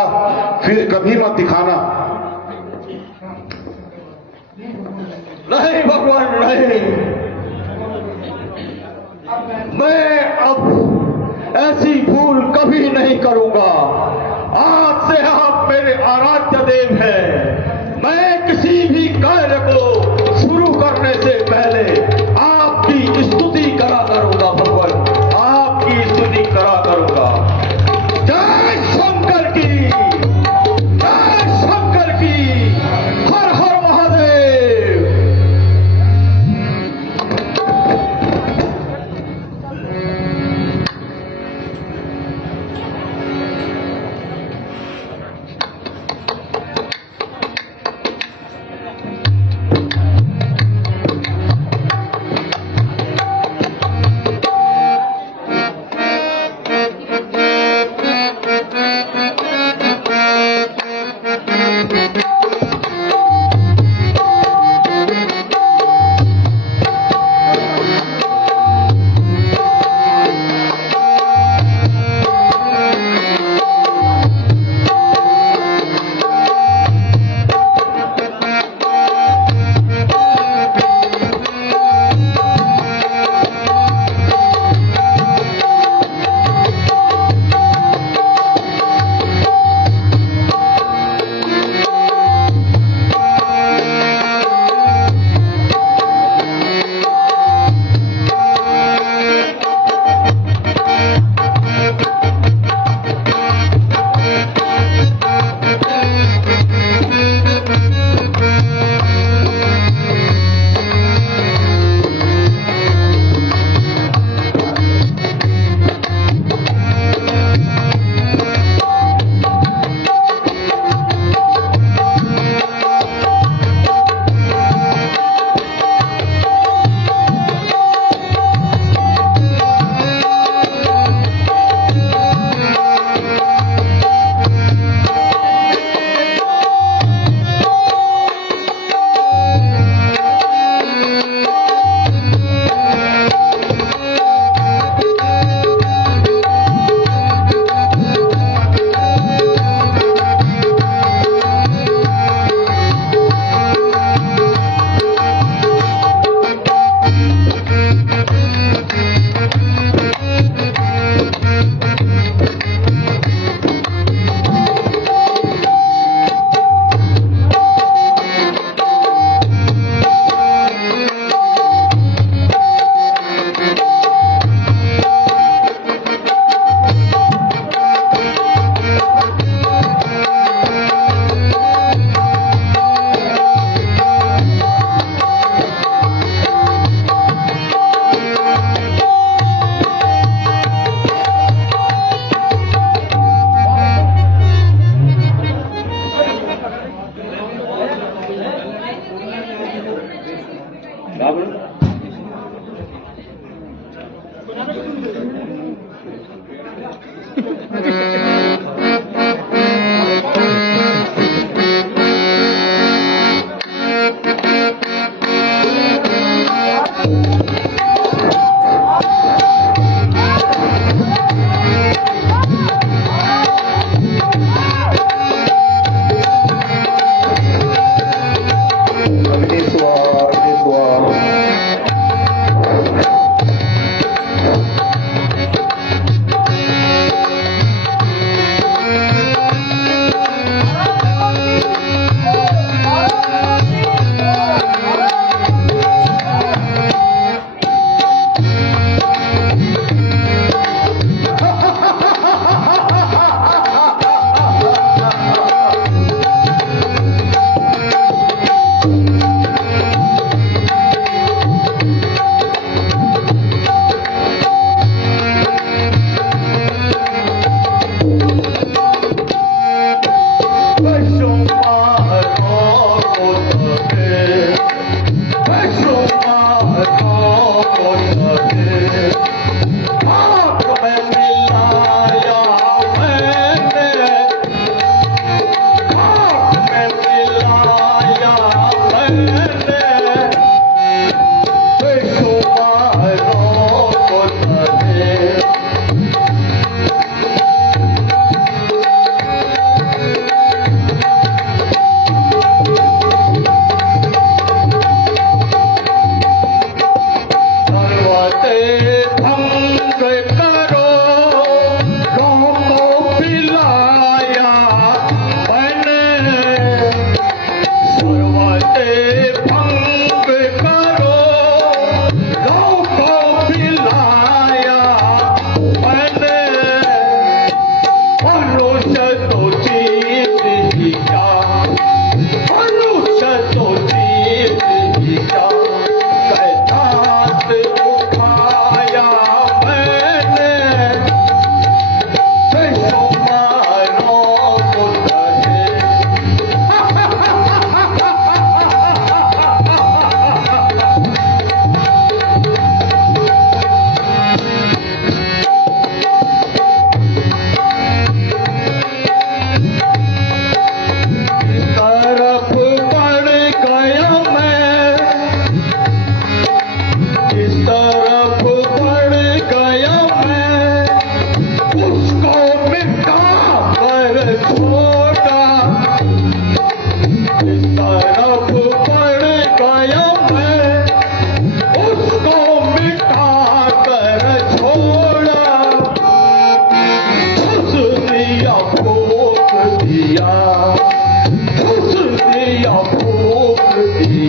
फिर कभी मत दिखाना। नहीं भगवान, नहीं। मैं अब ऐसी भूल कभी नहीं करूंगा। आज से आप मेरे आराध्य देव हैं। मैं किसी भी कार्य को शुरू करने से पहले आपकी स्तुति करा करूंगा भगवान, आपकी स्तुति करा करूंगा। जय शंकर की, जय शंकर की। हर हर महादेव।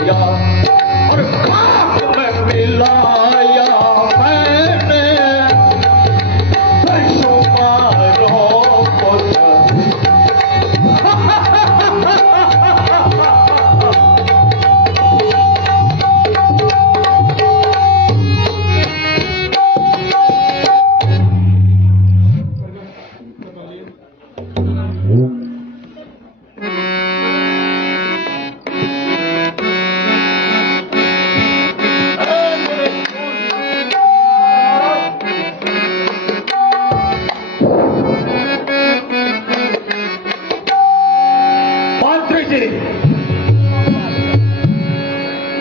मिलाया और खाक में मिलाया मैंने बेशुमारों को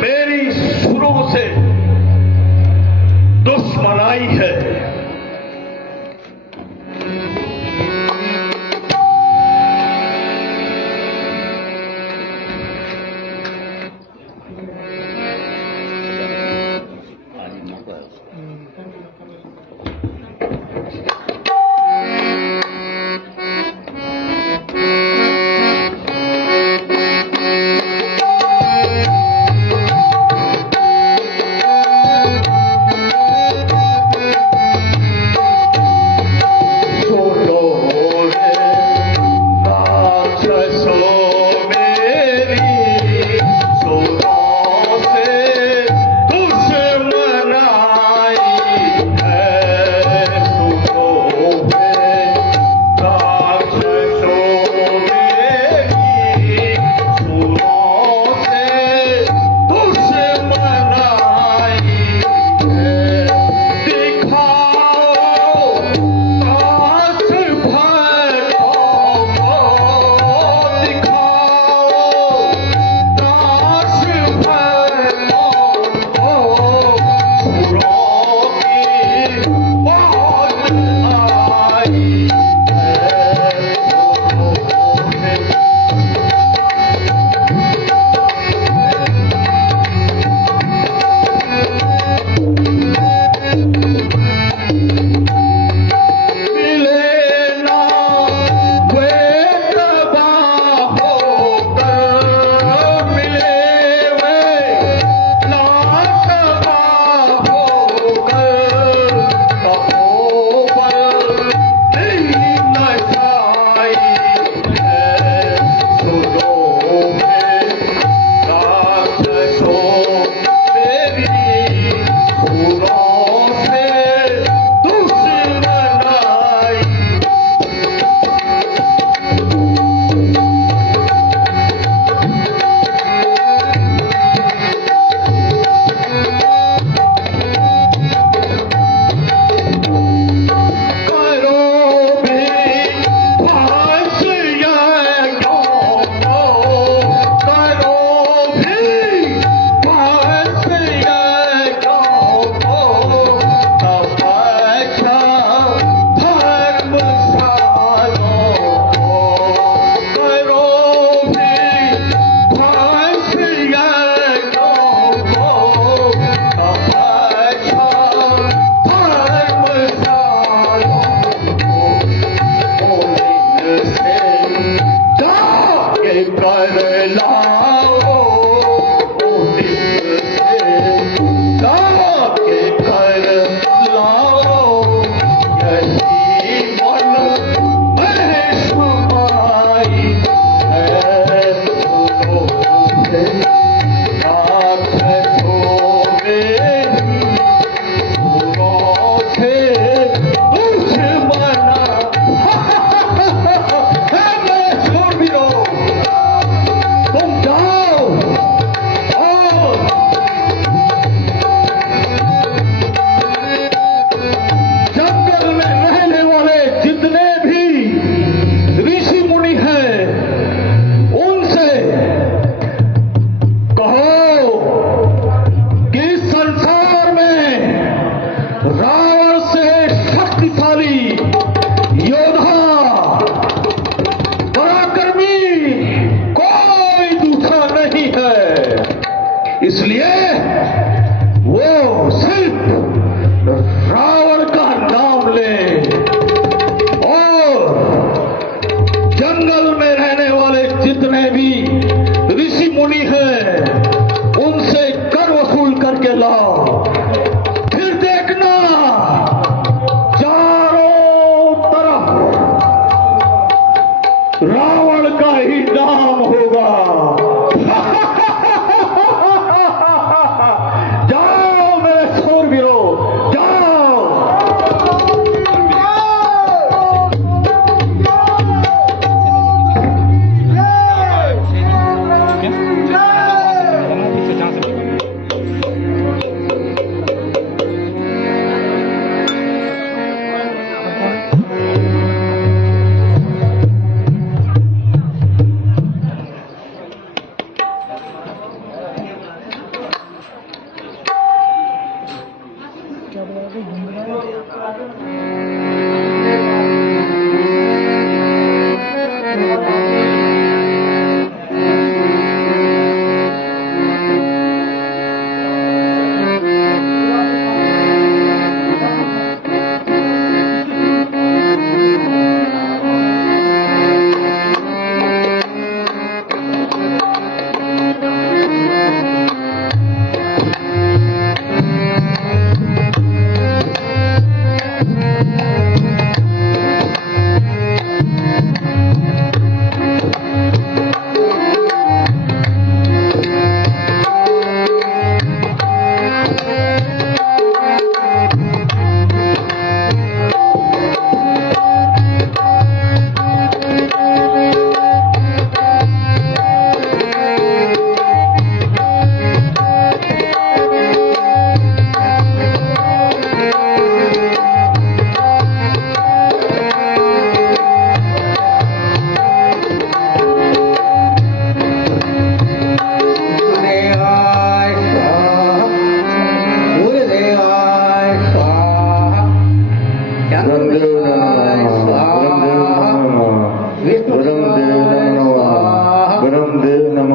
मेरी शुरू से दुश्मनाई है।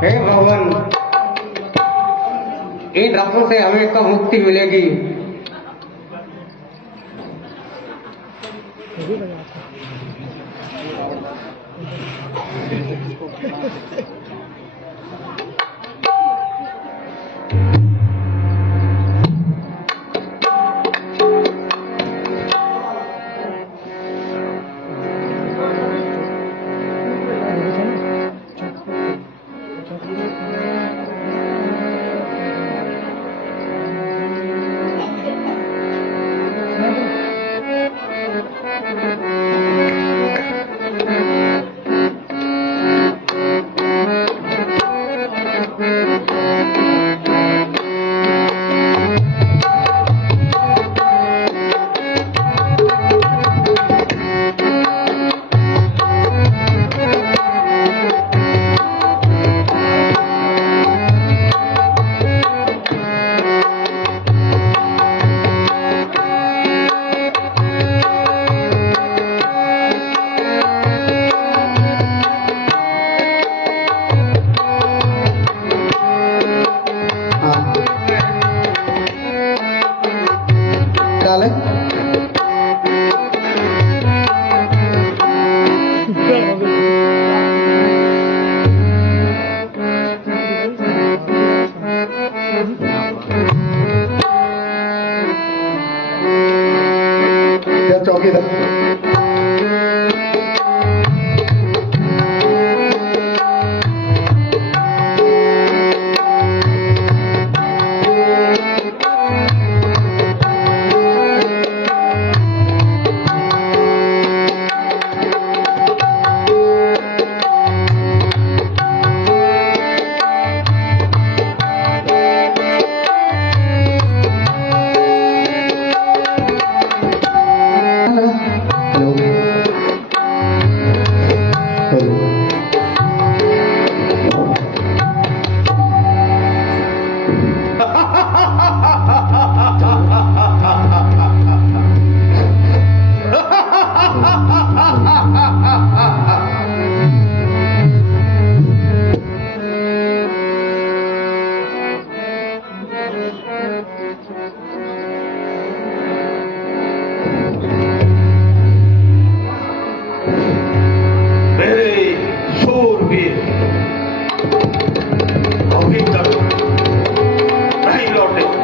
हे भगवान, इन रंगों से हमें कब मुक्ति मिलेगी?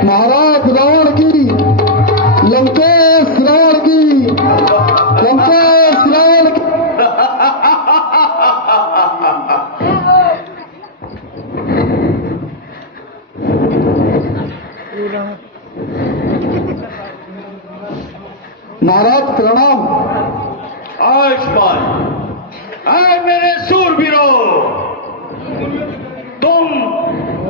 महाराज रावण की, लंकेश रावण की, लंकेश रावण की। महाराज प्रणाम। आयुष्मान, आए मेरे सूरवीरों, तुम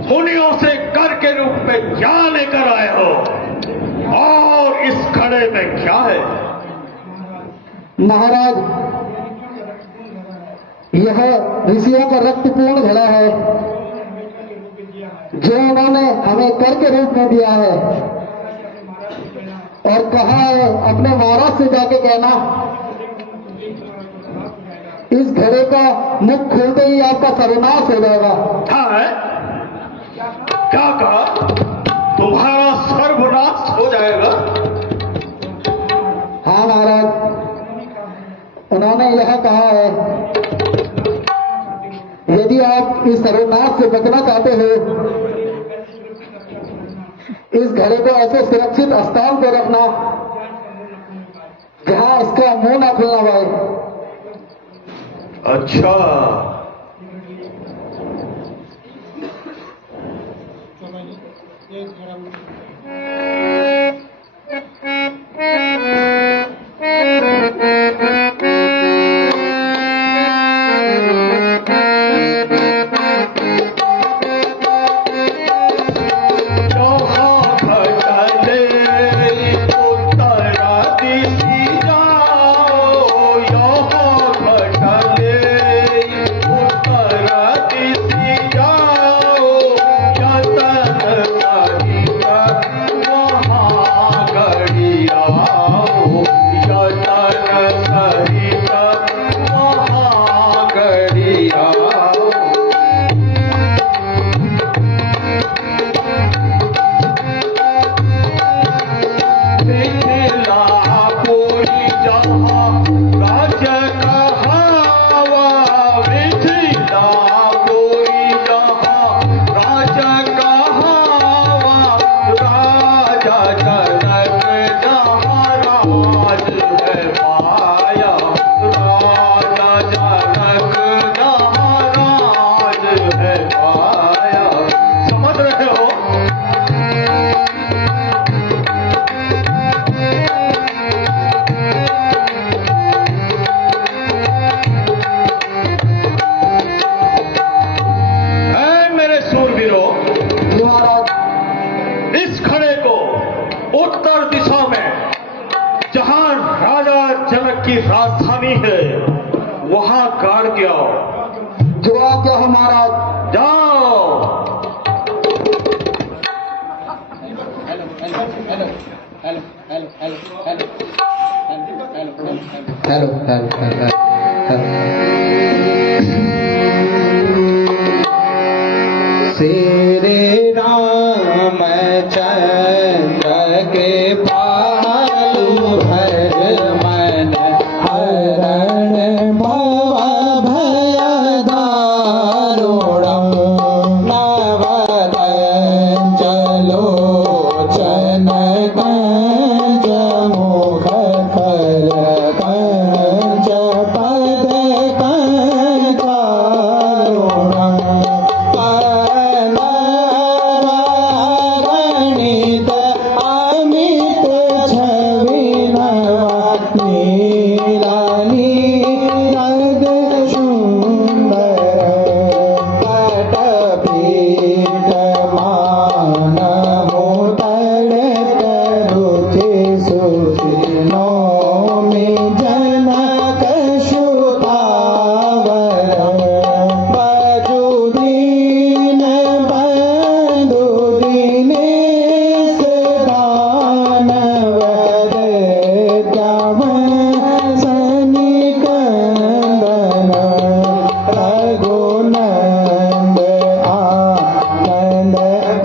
मुनियों से कर के रूप में क्या लेकर आए हो और इस घड़े में क्या है? महाराज, यह ऋषियों का रक्तपूर्ण घड़ा है जो उन्होंने हमें कर के रूप में दिया है और कहा है अपने महाराज से जाके कहना इस घड़े का मुख खोलते ही आपका सर्वनाश हो जाएगा। हाँ, क्या कहा? तुम्हारा सर्वनाश हो जाएगा? हाँ महाराज, उन्होंने यह कहा है यदि आप इस सर्वनाश से बचना चाहते हो इस घड़े को ऐसे सुरक्षित स्थान पर रखना जहां इसका मुंह ना खुलना पाए। अच्छा, की राजधानी है, वहां गाड़ के आओ। जो आज्ञा हो महाराज। जाओ। श्री रामचंद्र के पालू हर मन हरण भव भय दारुणम नवल चलोचन कंज मुख कर कंज पद कंकारुणम गणित अमित छवि नीलानी रग सुंदर पटपीठ मान हो तड़क रुचि सुचि नौमि जनक सुतावर बजुदीन बंधु दीनेश दानव दैत्यावसनि कंदन रघुनंद आनंद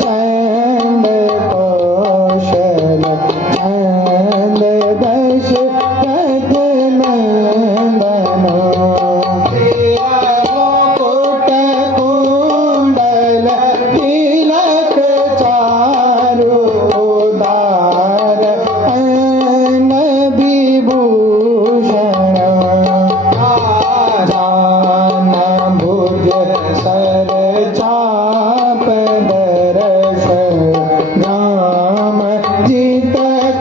चंद कौशल चंद दशरथ नंदन मुकुट कुंडल तिलक चारु उदार अन विभूषण आजान भुज सर चाप दरस राम जित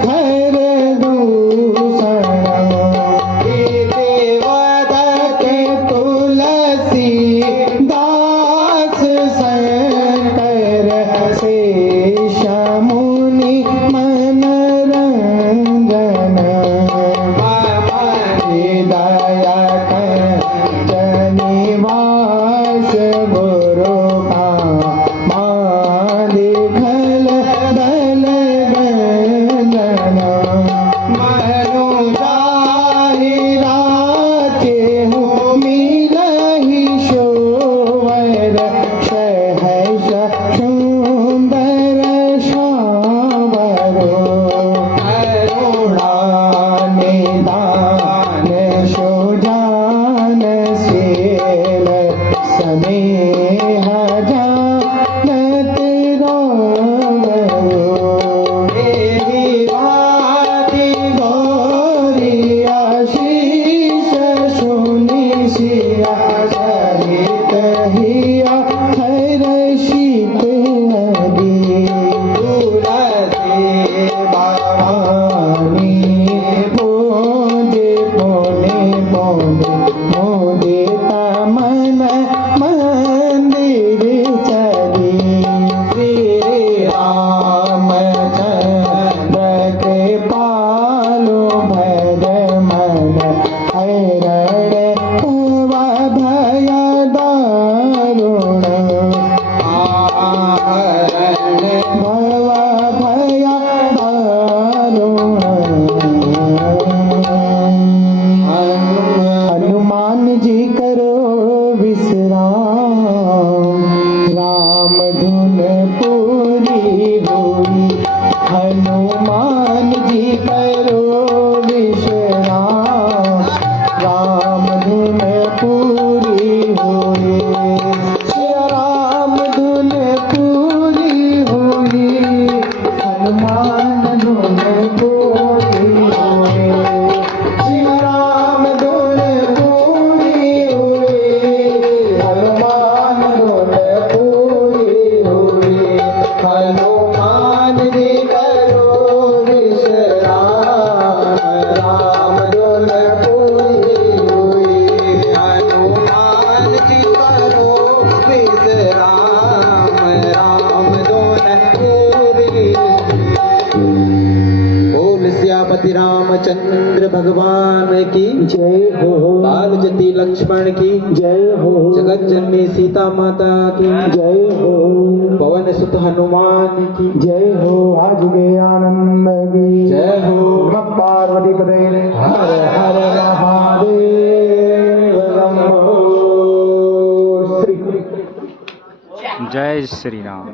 खर दूषण देवदत्त तुलसी दास शंकर शेष मुनि मनरंजन हृदय कंचनिवास गुरु मालिखल दल गंजन मनु जाहि राचे हूँ मिलहि शोवर सहस सुंदर श्यावरो करुणा निदान सुजान शील स्नेह जानत गौरव एहि भांति गौरी आशीष सुनि सिया सरित हिया हर्षित हरि तुलसी भवानी पूजे पुनि पुनि मुदित मन मंदिर चली श्री रामचंद्र के पालो भज मन हरण भय दारुण आहरण भव भय दारुण हनुमान जी करो विश्राम राम धुन पूरी हुई हनुमान जी करो विश्राम राम धुन पूरी हुई श्री राम धुन पूरी हुई हनुमान धुन पूरी हुई श्री राम धुन पूरी हुई हनुमान धुन पूरी हुई हनुमान जी करो विश्राम राम धुन पूरी हुई हनुमान जी करो विश्राम राम धुन पूरी बोल सियापति सीतापति रामचंद्र भगवान की जय हो। कालजती लक्ष्मण की जय हो। जगत जननी सीता माता की जय हो। पवन सुत हनुमान की जय हो। आज के आनंद की जय हो। नमः पार्वती पते हर हर महादेव नमो श्री। जय श्री राम।